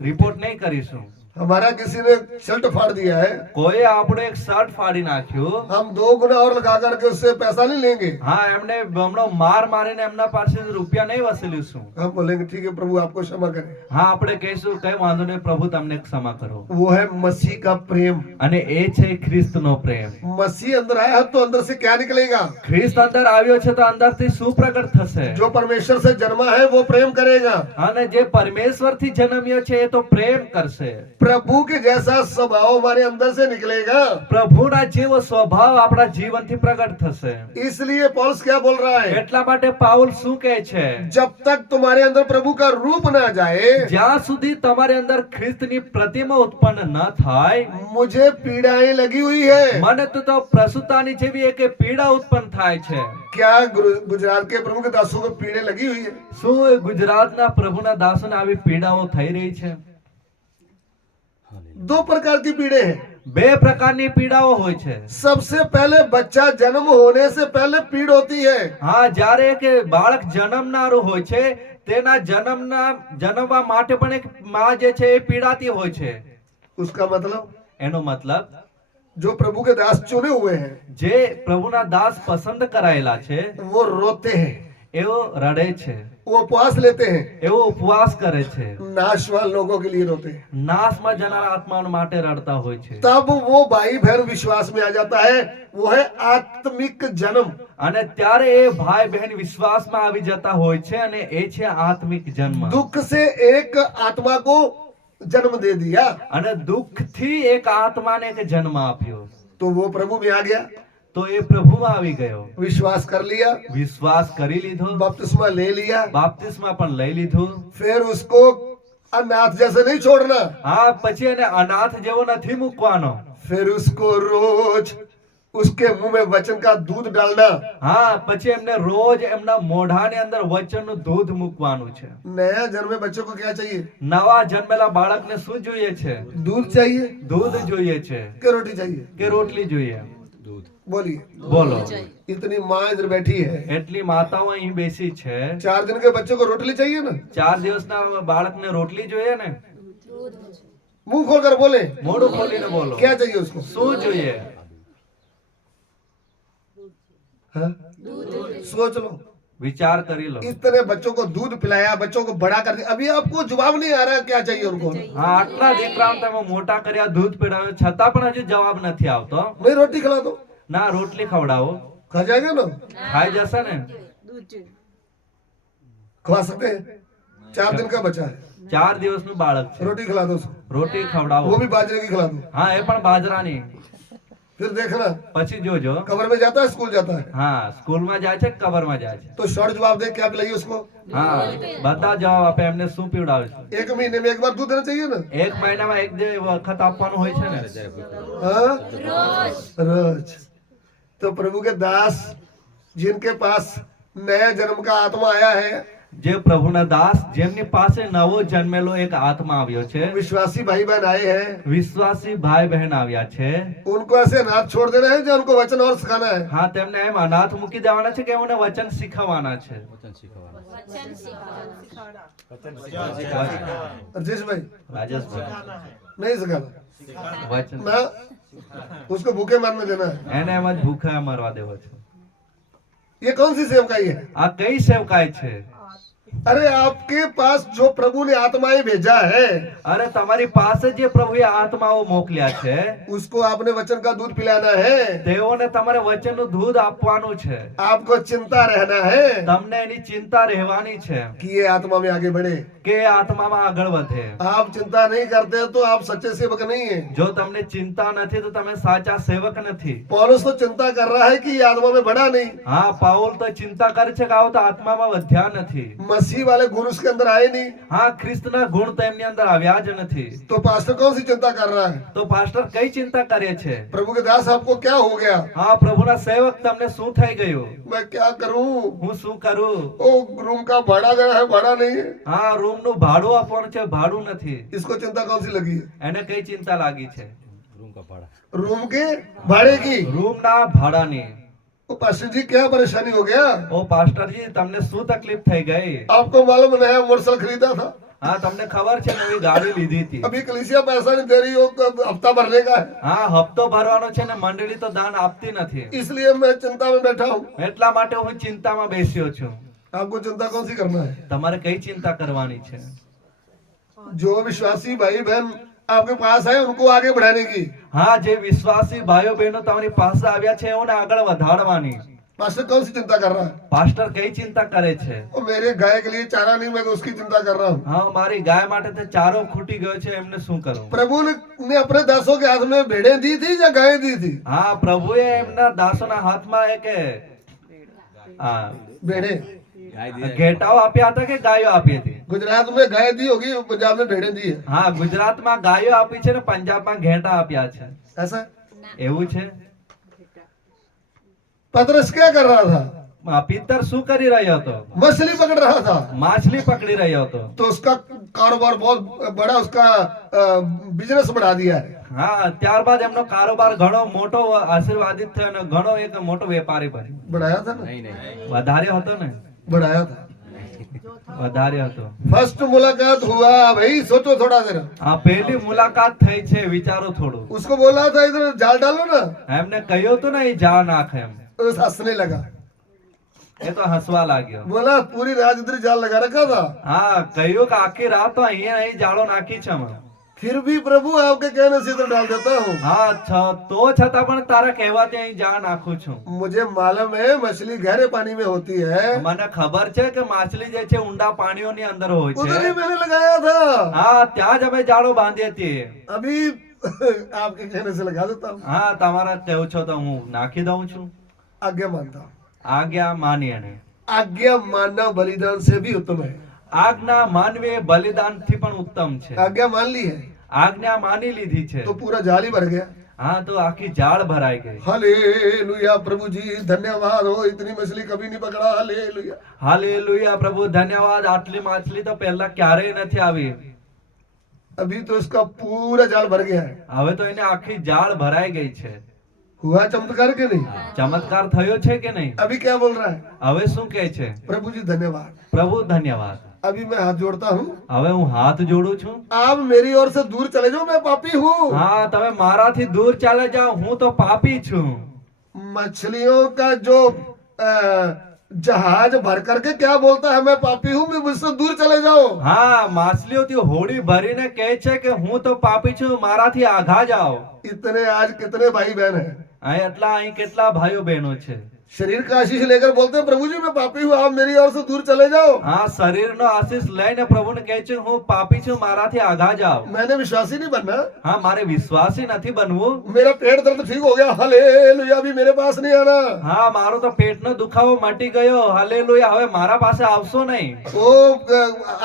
રિપોર્ટ નહીં કરીશું। हमारा किसी ने शर्ट फाड़ दिया है, કોઈ આપણું એક શર્ટ ફાડી નાખ્યું, हम 2 गुना और लगा करके उससे पैसा नहीं लेंगे। હા, એમને હમણાં માર મારીને એમના પાસે રૂપિયા નહીં વસૂલીશું। हम बोलेंगे ठीक है प्रभु आपको क्षमा करें। હા, આપણે કહીશું કઈ વાંધો નહીં પ્રભુ, તમને ક્ષમા કરો। वो है मसीह का प्रेम। અને એ છે ખ્રિસ્તનો પ્રેમ। मसीह अंदर आया है तो अंदर से क्या निकलेगा? ખ્રિસ્ત અંદર આવ્યો છે તો અંદરથી શું પ્રગટ થશે? जो परमेश्वर से जन्मा है वो प्रेम करेगा। અને જે પરમેશ્વરથી જન્મ્યો છે એ તો પ્રેમ કરશે। प्रभु के जैसा स्वभाव हमारे अंदर से निकलेगा। પ્રભુના જેવો સ્વભાવ આપણા જીવનથી પ્રગટ થશે। इसलिए पौलुस क्या बोल रहा है, એટલા માટે પાઉલ શું કહે છે, जब तक तुम्हारे अंदर प्रभु का रूप ना जाए, જ્યાં સુધી તમારી અંદર ખ્રિસ્તની પ્રતિમા ઉત્પન્ન ન થાય, मुझे पीड़ाएं लगी हुई है। મને તો પ્રસૂતાની જેવી એક પીડા ઉત્પન્ન થાય છે। क्या गुजरात के प्रभु के दासों को पीड़े लगी हुई है? શું ગુજરાતના પ્રભુના દાસોને આવી પીડાઓ થઈ રહી છે? दो प्रकार की पीड़े हैं। બે પ્રકારની પીડાઓ હોય છે। सबसे पहले बच्चा जन्म होने से पहले पीड़ होती है। હા, જ્યારે એક બાળક જન્મનારું હોય છે તેના જન્મવા માટે પણ એક માં જે છે એ પીડાતી હોય છે। उसका मतलब એનો મતલબ जो प्रभु के दास चुने हुए हैं જે પ્રભુના દાસ પસંદ કરાયેલા છે वो रोते हैं, એવો રડે છે, वो उपवास लेते हैं, એવો ઉપવાસ કરે છે, नाशवान लोगों के लिए रोते हैं। નાશમાં જનારા આત્માઓ માટે રડતા હોય છે। तब वो भाई बहन विश्वास में आ जाता है, वो है आत्मिक जन्म। અને ત્યારે એ ભાઈ બહેન વિશ્વાસમાં આવી જતા હોય છે અને એ છે આત્મિક જન્મ। दुख से एक आत्मा को जन्म दे दिया અને દુઃખથી એક આત્માને એક જન્મ આપ્યો तो वो प्रभु में आ गया, તો એ પ્રભુમાં આવી ગયો, विश्वास कर लिया, વિશ્વાસ કરી લીધો, बपतिस्मा ले लिया। બાપ્તિસ્મા પણ લઈ લીધું। फिर उसको अनाथ जैसे नहीं छोड़ना, હા, પછી એને અનાથ જેવો નથી મૂકવાનો। फिर उसको रोज उसके मुंह में वचन का दूध डालना। હા, પછી એમને રોજ એમના મોઢાની અંદર વચનનું દૂધ મૂકવાનું છે। नया जन्मे बच्चों को क्या चाहिए? નવા જન્મેલા બાળકને શું જોઈએ છે? दूध चाहिए દૂધ જોઈએ છે कि रोटी चाहिए? કે રોટલી જોઈએ? बोलिए। બોલો। इतनी माँ इधर बैठी है, એટલી માતાઓ અહીં બેસી છે। 4 दिन के बच्चों को रोटली चाहिए ना? 4 દિવસના બાળકને રોટલી જોઈએ ને? मुंह खोलकर बोले, મોઢું ખોલીને બોલો, क्या चाहिए उसको? શું જોઈએ? हाँ? सोच लो। વિચાર કરી લો। इतने बच्चों को दूध पिलाया, बच्चों को बड़ा कर दिया, अभी आपको जवाब नहीं आ रहा क्या चाहिए उनको? હા, આટલા દીકરાઓને તમે મોટા કર્યા, દૂધ પીવડાવ્યું, છતાં પણ હજુ જવાબ નથી આવતો। नहीं रोटी खिला दो, ના, રોટલી ખવડાવો, खा जाएगा ना? ખાઈ જશે ને? खिला सकते हैं? 4 दिन का बच्चा है, 4 દિવસનું બાળક છે, रोटी खिला दो उसको, રોટી वो ખવડાવો। भी बाजरे की खिला दो। હા, એ પણ બાજરાની। फिर देखना પછી જોજો। कब्र में जाता है, स्कूल जाता है, હા, સ્કૂલમાં જાય છે, કબરમાં જાય છે। तो शॉर्ट जवाब दे, क्या पिलाइए उसको? હા, બધા જવાબ આપે, એમને શું પીવડાવે છે? 1 महीने में 1 बार दूध देना चाहिए ना? એક મહિનામાં એક વખત આપવાનું હોય છે ને? हाँ? रोज। तो प्रभु के दास जिनके पास नया जन्म का आत्मा आया है, જે પ્રભુના દાસ જેમની પાસે નવો જન્મેલો એક આત્મા આવ્યો છે, विश्वासी भाई बहन आए हैं, વિશ્વાસી ભાઈ બહેન આવ્યા છે, उनको ऐसे अनाथ छोड़ देना है, जो उनको वचन और सिखाना है। હા, તેમને એમ અનાથ મૂકી દેવાના છે કે એમને વચન શીખવવાના છે। राजेश भाई રાજેશભાઈ, नहीं सिखाना વચન ना, उसको भूखे मारने देना है। એને એમ જ ભૂખા મરવા દેવો છે। ये कौन सी सेवकाई है? આ કઈ સેવકાઈ છે? अरे आपके पास जो प्रभु ने आत्माएं भेजा है, અરે તમારી પાસે જે પ્રભુએ આત્માઓ મોકલ્યા છે उसको आपने वचन का दूध पिलाना है। તેઓને તમારે વચનનું દૂધ આપવાનું છે। आपको चिंता रहना है તમને એની ચિંતા રહેવાની છે कि ये आत्मा में आगे बढ़े। કે એ આત્મામાં આગળ વધે। आप चिंता नहीं करते तो आप सच्चे सेवक नहीं है। જો તમને ચિંતા નથી તો તમે સાચા સેવક નથી। पौलुस तो चिंता कर रहा है कि ये आत्मा में बढ़ा नहीं, હા, પાઉલ તો ચિંતા કરે છે કે આવો તો આત્મામાં વધ્યા નથી। मसीह वाले गुण उसके अंदर आए नहीं, હા, ખ્રિસ્તના ગુણ તો એમની અંદર આવ્યા જ નથી। तो पास्टर कौन सी चिंता कर रहा है? તો પાસ્ટર કઈ चिंता કરે છે? प्रभु के दास आपको क्या हो गया? હા, પ્રભુના સેવક તમને શું થઈ ગયું? मैं क्या करूं? હું શું કરું? ओ रूम का भाड़ा गया है, भाड़ा नहीं है। હા, રૂમનું ભાડું આપવાનું છે, ભાડું નથી। इसको चिंता कौन सी लगी है? એને કઈ चिंता લાગી છે? रूम के भाड़े की। રૂમના ભાડાની। ओ पास्टर जी क्या परेशानी हो गया? ઓ પાસ્ટરજી, તમને શું તકલીફ થઈ ગઈ? आपको मालूम है नया मोटरसाइकिल खरीदा था, હા, તમને ખબર છે નવી ગાડી લીધી હતી। अभी कलीसिया पैसा नहीं दे रही हो, तो हफ्ता भरने का है, હા, હપ્તો ભરવાનો છે ને મંડળી તો દાન આપતી નથી। इसलिए मैं चिंता में बैठा हूँ। એટલા માટે હું ચિંતામાં બેસ્યો છું। आपको चिंता कौन सी करना है? તમારે કઈ ચિંતા કરવાની છે? जो विश्वासी भाई बहन आपके पास है उनको आगे बढ़ाने की। હા, જે વિશ્વાસી ભાઈઓ બહેનો તમારી પાસે આવ્યા છે એઓને આગળ વધારવાની। पास्टर कौन सी चिंता कर रहा है? પાસ્ટર કઈ ચિંતા કરે છે? वो मेरे गाय के लिए चारा नहीं, मैं तो उसकी चिंता कर रहा हूँ। હા, મારી ગાય માટે તે ચારો ખૂટી ગયો છે, એમને શું કરું? प्रभु ने अपने दासों के हाथ में भेड़ें दी थी या गाय दी थी? હા, પ્રભુએ એમના દાસોના હાથમાં એક હા भेड़े। ગાય દીધા. ઘેટાઓ આપ્યા હતા કે ગાયો આપી હતી? गुजरात में गाय दी होगी, पंजाब में भेड़ें दी है, હા, ગુજરાતમાં ગાયો આપી છે ને પંજાબમાં ઘેટા આપ્યા છે, ऐसा? એવું છે? पतरस क्या कर रहा था? પિત્તર શું કરી રહ્યો હતો? मछली पकड़ रहा था। માછલી પકડી રહ્યો હતો। तो उसका कारोबार बहुत बड़ा, उसका बिजनेस बढ़ा दिया है। હા, ત્યારબાદ એમનો કારોબાર ઘણો મોટો આશીર્વાદિત થયો અને ઘણો એક મોટો વેપારી બન્યો। बढ़ाया था ना? નહીં નહીં વધાર્યો હતો ને? बढ़ाया था। વધાર્યો હતો। फर्स्ट मुलाकात हुआ भाई, सोचो थोड़ा देर। આ પહેલી મુલાકાત થઈ છે, વિચારો થોડું। उसको बोला था इधर जाल डालो ना, એમને કહ્યું હતું ને, એ જાળ નાખે એમ। तो हंसने लगा। એ તો હસવા लाग्યો। बोला पूरी रात इधर जाल लगा रखा था। હા, કહ્યું કે આખી રાત તો અહીંયા અહીં જાળો નાખી છે અમે। फिर भी प्रभु आपके कहने से इधर डाल देता हूँ। હા, તો છતાં પણ તારા કહેવાથી અહીં જાળ નાખું છું। मुझे मालूम है मछली गहरे पानी में होती है, મને ખબર છે કે માછલી જે છે ઊંડા પાણીઓની અંદર હોય उधर ही છે। मैंने लगाया था। હા, ત્યાં જ અમે જાળો બાંધી હતી। अभी आपके कहने से लगा देता हूँ। હા, તમારા કહું છો તો હું નાખી દઉં છું। आज्ञा मानता हूँ। આજ્ઞા માની એને। आज्ञा मानना बलिदान से भी उत्तम है। આજ્ઞા માનવી એ બલિદાનથી પણ ઉત્તમ છે। आज्ञा मान ली है આજ્ઞા માની લીધી છે, तो पूरा जाल ही भर गया। હા, तो આખી જાળ ભરાઈ ગઈ। हालेलुया प्रभु जी, धन्यवाद हो, इतनी मछली कभी नहीं पकड़ा। हालेलुया। હાલેલુયા પ્રભુ, ધન્યવાદ। આટલી માછલી તો પહેલા ક્યારેય નથી આવી। अभी तो इसका पूरा जाल भर गया है। હવે તો એને આખી જાળ ભરાઈ ગઈ છે। हुआ चमत्कार के नहीं? ચમત્કાર થયો છે કે નહીં? अभी क्या बोल रहा है? હવે શું કહે છે? प्रभु जी धन्यवाद। પ્રભુ ધન્યવાદ। अभी मैं हाथ जोड़ता हूँ। હવે હું હાથ જોડું છું। आप मेरी ओर से दूर चले जाओ, मैं पापी हूँ। હા, તમે મારાથી દૂર ચાલે જાઓ, હું તો પાપી છું। मछलियों का जो जहाज भर करके क्या बोलता है? मैं पापी हूँ, मैं मुझसे दूर चले जाओ। હા, માછલીઓથી હોડી ભરીને કહે છે કે હું તો પાપી છું, મારાથી આઘા જાઓ। इतने आज कितने भाई बहन हैं અહીં એટલા અહીં કેટલા ભાઈઓ બહેનો છે। शरीर का आशीष लेकर बोलते हैं प्रभु जी मैं पापी हूँ, आप मेरी ओर से दूर चले जाओ। હા, શરીરનો આશીષ લઈને પ્રભુને કહે છે હું પાપી છું, મારાથી આઘા જાઓ। मैंने विश्वासी नहीं बनना, હા, મારે વિશ્વાસી નથી બનવું। मेरा पेट दर्द ठीक हो गया, हालेलुया, अभी मेरे पास नहीं आना। હા, મારો તો પેટનો દુખાવો મટી ગયો, હાલેલુયા, હવે મારા પાસે આવશો નહીં। वो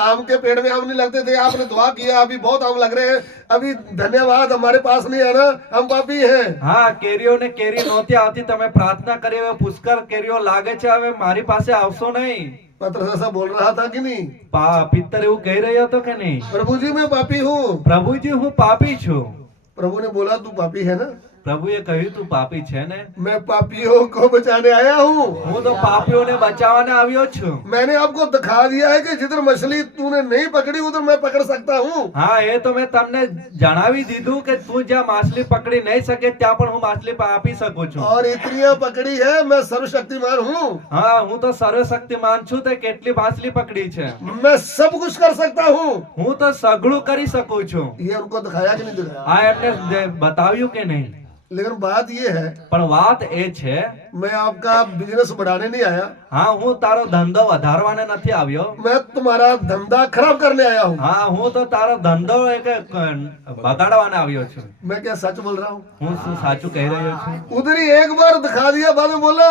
आम के पेड़ में आम नहीं लगते थे, आपने दुआ किया, अभी बहुत आम लग रहे हैं, अभी धन्यवाद, हमारे पास नहीं आना, हम पापी हैं। હા, કેરીઓને કેરી નહોતી આવતી, તમે પ્રાર્થના કરી, હવે પુષ્કળ કેરીઓ લાગે છે, હવે મારી પાસે આવશો નહીં। पत्रस ऐसा बोल रहा था कि नहीं? પિત્તર એવું કહી રહ્યો હતો કે નહીં? प्रभु जी मैं पापी हूँ। પ્રભુજી, હું પાપી છું। प्रभु ने बोला तू पापी है ना? પ્રભુએ કહ્યું તું પાપી છે ને? मैं पापियों को बचाने आया हूँ। હું તો પાપીઓને બચાવવાને આવ્યો છું। मैंने आपको दिखा दिया है कि जिधर मछली तूने नहीं पकड़ी उधर मैं पकड़ सकता हूँ। હા, એ તો મેં તમને જણાવી દીધું કે તું જ્યાં માછલી પકડી નહીં શકે ત્યાં પણ હું માછલી આપી શકું છું। और इतनी पकड़ी है, मैं सर्वशक्तिमान हूँ। હા, હું તો સર્વશક્તિમાન છું, તે કેટલી માછલી પકડી છે। मैं सब कुछ कर सकता हूँ। હું તો સઘળું કરી શકું છું। ये उनको दिखाया कि नहीं दिखाया? આ એમને બતાવ્યું કે નહીં? लेकिन बात ये है, પણ વાત એ છે, मैं आपका बिजनेस बढ़ाने नहीं आया, હા, હું તારો ધંધો વધારવાને નથી આવ્યો। मैं तुम्हारा धंधा खराब करने आया हूँ। હા, હું તો તારો ધંધો એક બગાડવાને આવ્યો છું। मैं क्या सच बोल रहा हूँ? હું શું સાચું કહી રહ્યો છું? उधर ही एक बार दिखा दिया, बाद में बोला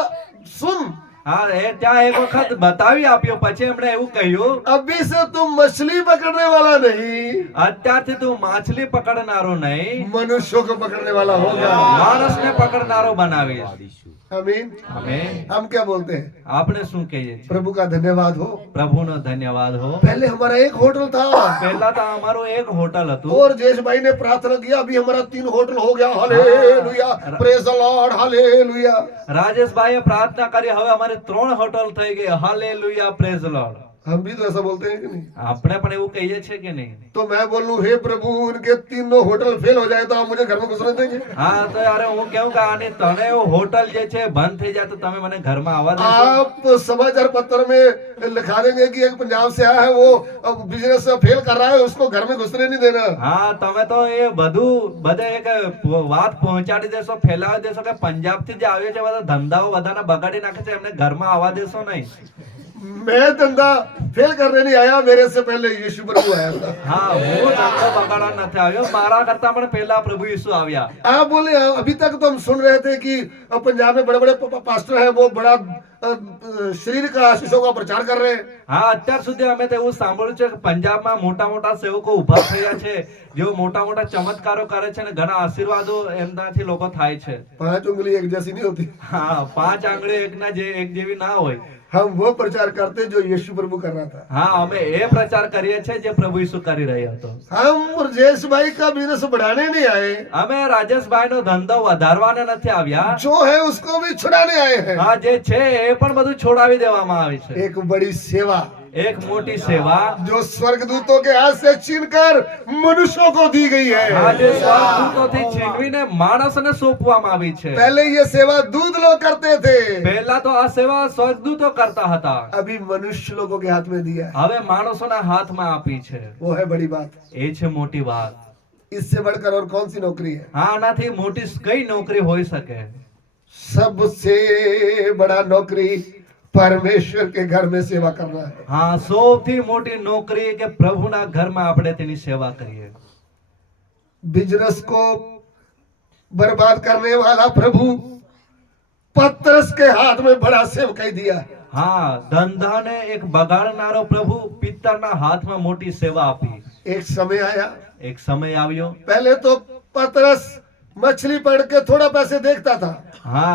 सुन, હા, એ ત્યાં એક વખત બતાવી આપ્યો, પછી એમણે એવું કહ્યું अभी से तुम मछली पकड़ने वाला नहीं, અત્યારથી તું માછલી પકડનારો નહીં, मनुष्यों को पकड़ने वाला होगा। માણસને પકડનારો બનાવીશ। आमीन। આમેન। हम क्या बोलते हैं? આપણે શું કહીએ છીએ? प्रभु का धन्यवाद हो। પ્રભુનો ધન્યવાદ હો। पहले हमारा एक होटल था પહેલા તો અમારું એક હોટલ હતું, और जयेश भाई ने प्रार्थना किया, अभी हमारा 3 होटल हो गया। Hallelujah, praise the Lord, hallelujah. રાજેશભાઈએ પ્રાર્થના કરી, હવે અમારી 3 હોટલ થઈ ગઈ। Hallelujah, praise Lord. हम भी तो ऐसा बोलते हैं कि नहीं? આપણે પણ એવું કહીએ છીએ કે નહીં? तो मैं बोलूं हे प्रभु उनके तीनों होटल फेल हो जाए तो आप मुझे घर में घुसने देंगे? હા તો યાર હું કેવું કે આની તને હોટલ જે છે બંધ થઈ જાય તો તમે મને ઘરમાં આવવા દેશો? आप समाचार पत्र में लिखा देंगे कि एक पंजाब से आया है वो अब बिजनेस फेल कर रहा है उसको घर में घुसने नहीं देना। હા તમે તો એ બધે એક વાત પહોંચાડી દેશો, ફેલાવી દેશો કે પંજાબ થી જે આવ્યો છે બધા ધંધાઓ બધાને બગાડી નાખે છે, એમને ઘરમાં આવવા દેશો નહીં. मैं धंधा फेल करने नहीं आया, मेरे से पहले यीशु प्रभु आया था। હા હું ધંધો બગાડવા નથી આવ્યો, મારા કરતા પણ પહેલા પ્રભુ યીશુ આવ્યા. आप बोले अभी तक तो हम सुन रहे थे कि पंजाब में बड़े बड़े पास्टर हैं वो बड़ा शरीर का आशीषों का प्रचार कर रहे हैं। હા અત્યાર સુધી અમે તો એવું સાંભળ્યું છે કે પંજાબમાં મોટા મોટા સેવકો ઉભા થયા છે જેઓ મોટા મોટા ચમત્કારો કરે છે અને ઘણા આશીર્વાદો એમનાથી લોકો થાય છે. 5 उंगली एक जैसी नहीं होती। હા 5 આંગળી એક જેવી ના હોય. हम वो प्रचार करते जो यीशु प्रभु कर रहा था। હા અમે એ પ્રચાર કરીએ છીએ જે પ્રભુ યીશુ કરી રહ્યો હતો. हम राजेश भाई का बिजनेस बढ़ाने नहीं आए, અમે રાજેશભાઈનો ધંધો વધારવાને નથી આવ્યા. जो है उसको भी छुड़ाने आए हैं। હા જે છે એ પણ બધું છોડાવી દેવામાં આવી છે. एक बड़ी सेवा એક મોટી સેવા जो स्वर्गदूतों के हाथ से छीनकर मनुष्यों को दी गई આ है। જે સ્વર્ગદૂતોથી છીનવીને માણસને સોંપવામાં આવી છે. पहले ये सेवा दूध लोग करते थे, પહેલા તો આ સેવા સ્વર્ગદૂતો કરતા હતા, अभी मनुष्य लोगों के हाथ में दिया है। હવે માણસોના હાથમાં આપી છે. वो है बड़ी बात। એ છે મોટી વાત. इससे बढ़कर और कौन सी नौकरी है? હા આનાથી મોટી કઈ નોકરી હોઈ શકે? सबसे बड़ा नौकरी परमेश्वर के घर में सेवा करना है। હા સૌથી મોટી નોકરી કે પ્રભુના ઘરમાં આપણે તેની સેવા કરીએ. बिजनेस को बर्बाद करने वाला प्रभु पतरस के हाथ में बड़ा सेवकाई दिया। હા ધંધાને એક બગાડનારો પ્રભુ પિત્તરના હાથમાં મોટી સેવા આપી. एक समय आया, એક સમય આવ્યો. पहले तो पतरस मछली पकड़ के थोड़ा पैसे देखता था, હા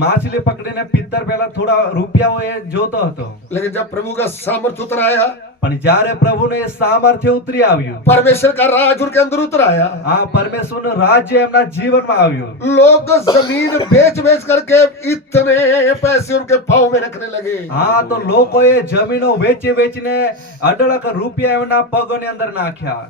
માછલી પકડીને પિત્તર પહેલા થોડા રૂપિયાઓ એ જોતો હતો, लेकिन जब प्रभु का सामर्थ्य उतर आया, પણ જ્યારે પ્રભુને એ સામર્થ્ય ઉતરી આવ્યું, परमेश्वर का राज उनके अंदर उतर आया, આ પરમેશ્વરનું રાજ્ય એમના જીવનમાં આવ્યું, लोग जमीन बेच बेच करके इतने पैसे उनके पाँव में रखने लगे। હા તો લોકોએ જમીનો વેચી વેચીને અઢળક રૂપિયા એમના પગોની અંદર નાખ્યા.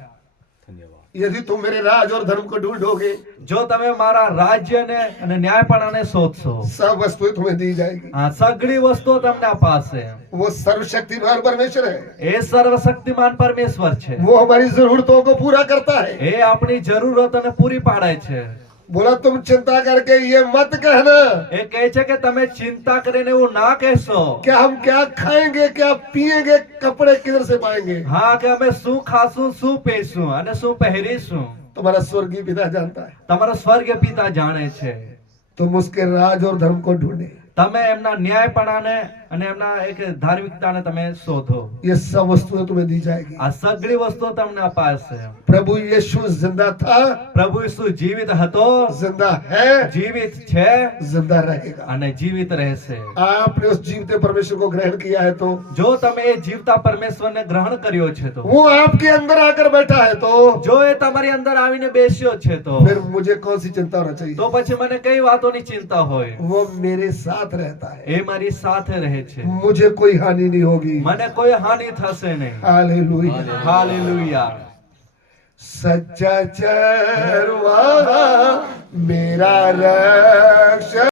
यदि तुम मेरे राज और धर्म को ढूंढोगे, જો તમે મારા રાજ્યને અને ન્યાયપણાને શોધશો, सब वस्तुएं तुम्हें दी जाएगी। આ સગળી વસ્તુઓ તમને અપાશે. वो सर्वशक्तिमान परमेश्वर है, એ સર્વશક્તિમાન પરમેશ્વર છે. वो हमारी जरूरतों को पूरा करता है। એ આપણી જરૂરતોને પૂરી પાડે છે. बोला तुम चिंता करके ये मत कहना એ કહે છે કે તમે ચિંતા કરીને એવું ના કહેશો कि हम क्या खाएंगे, क्या पिएंगे, कपड़े किधर से पाएंगे। હા કે અમે શું ખાશું, શું પીશું અને શું પહેરીશું. तुम्हारा स्वर्गीय पिता जानता है। તમારો સ્વર્ગીય પિતા જાણે છે. तुम उसके राज और धर्म को ढूंढे, તમે એમના ન્યાયપણાને અને એમના એક ધાર્મિકતાને તમે શોધો. ये सब वस्तुएं तुम्हें दी जाएगी। આ સગળી વસ્તુઓ તમને અપાશે. प्रभु यीशु जिंदा था, પ્રભુ ઈસુ જીવિત હતો, जिंदा है, જીવિત છે जिंदा रहेगा। અને જીવિત રહેશે. आपने उस जीवते परमेश्वर को ग्रहण किया है तो, જો તમે એ જીવતા પરમેશ્વરને ગ્રહણ કર્યો છે તો, वो आपके अंदर आकर बैठा है तो, જો એ તમારી અંદર આવીને બેસ્યો છે તો फिर मुझे कौन सी चिंता होना चाहिए? તો પછી મને કઈ વાતોની ચિંતા હોય? वो मेरे साथ रहता है, એ મારી સાથે રહે છે, मुझे कोई हानि नहीं होगी। મને કોઈ હાનિ થશે નહીં. हालेलुया। હાલેલુયા. सच्चा चरवाहा मेरा रक्षक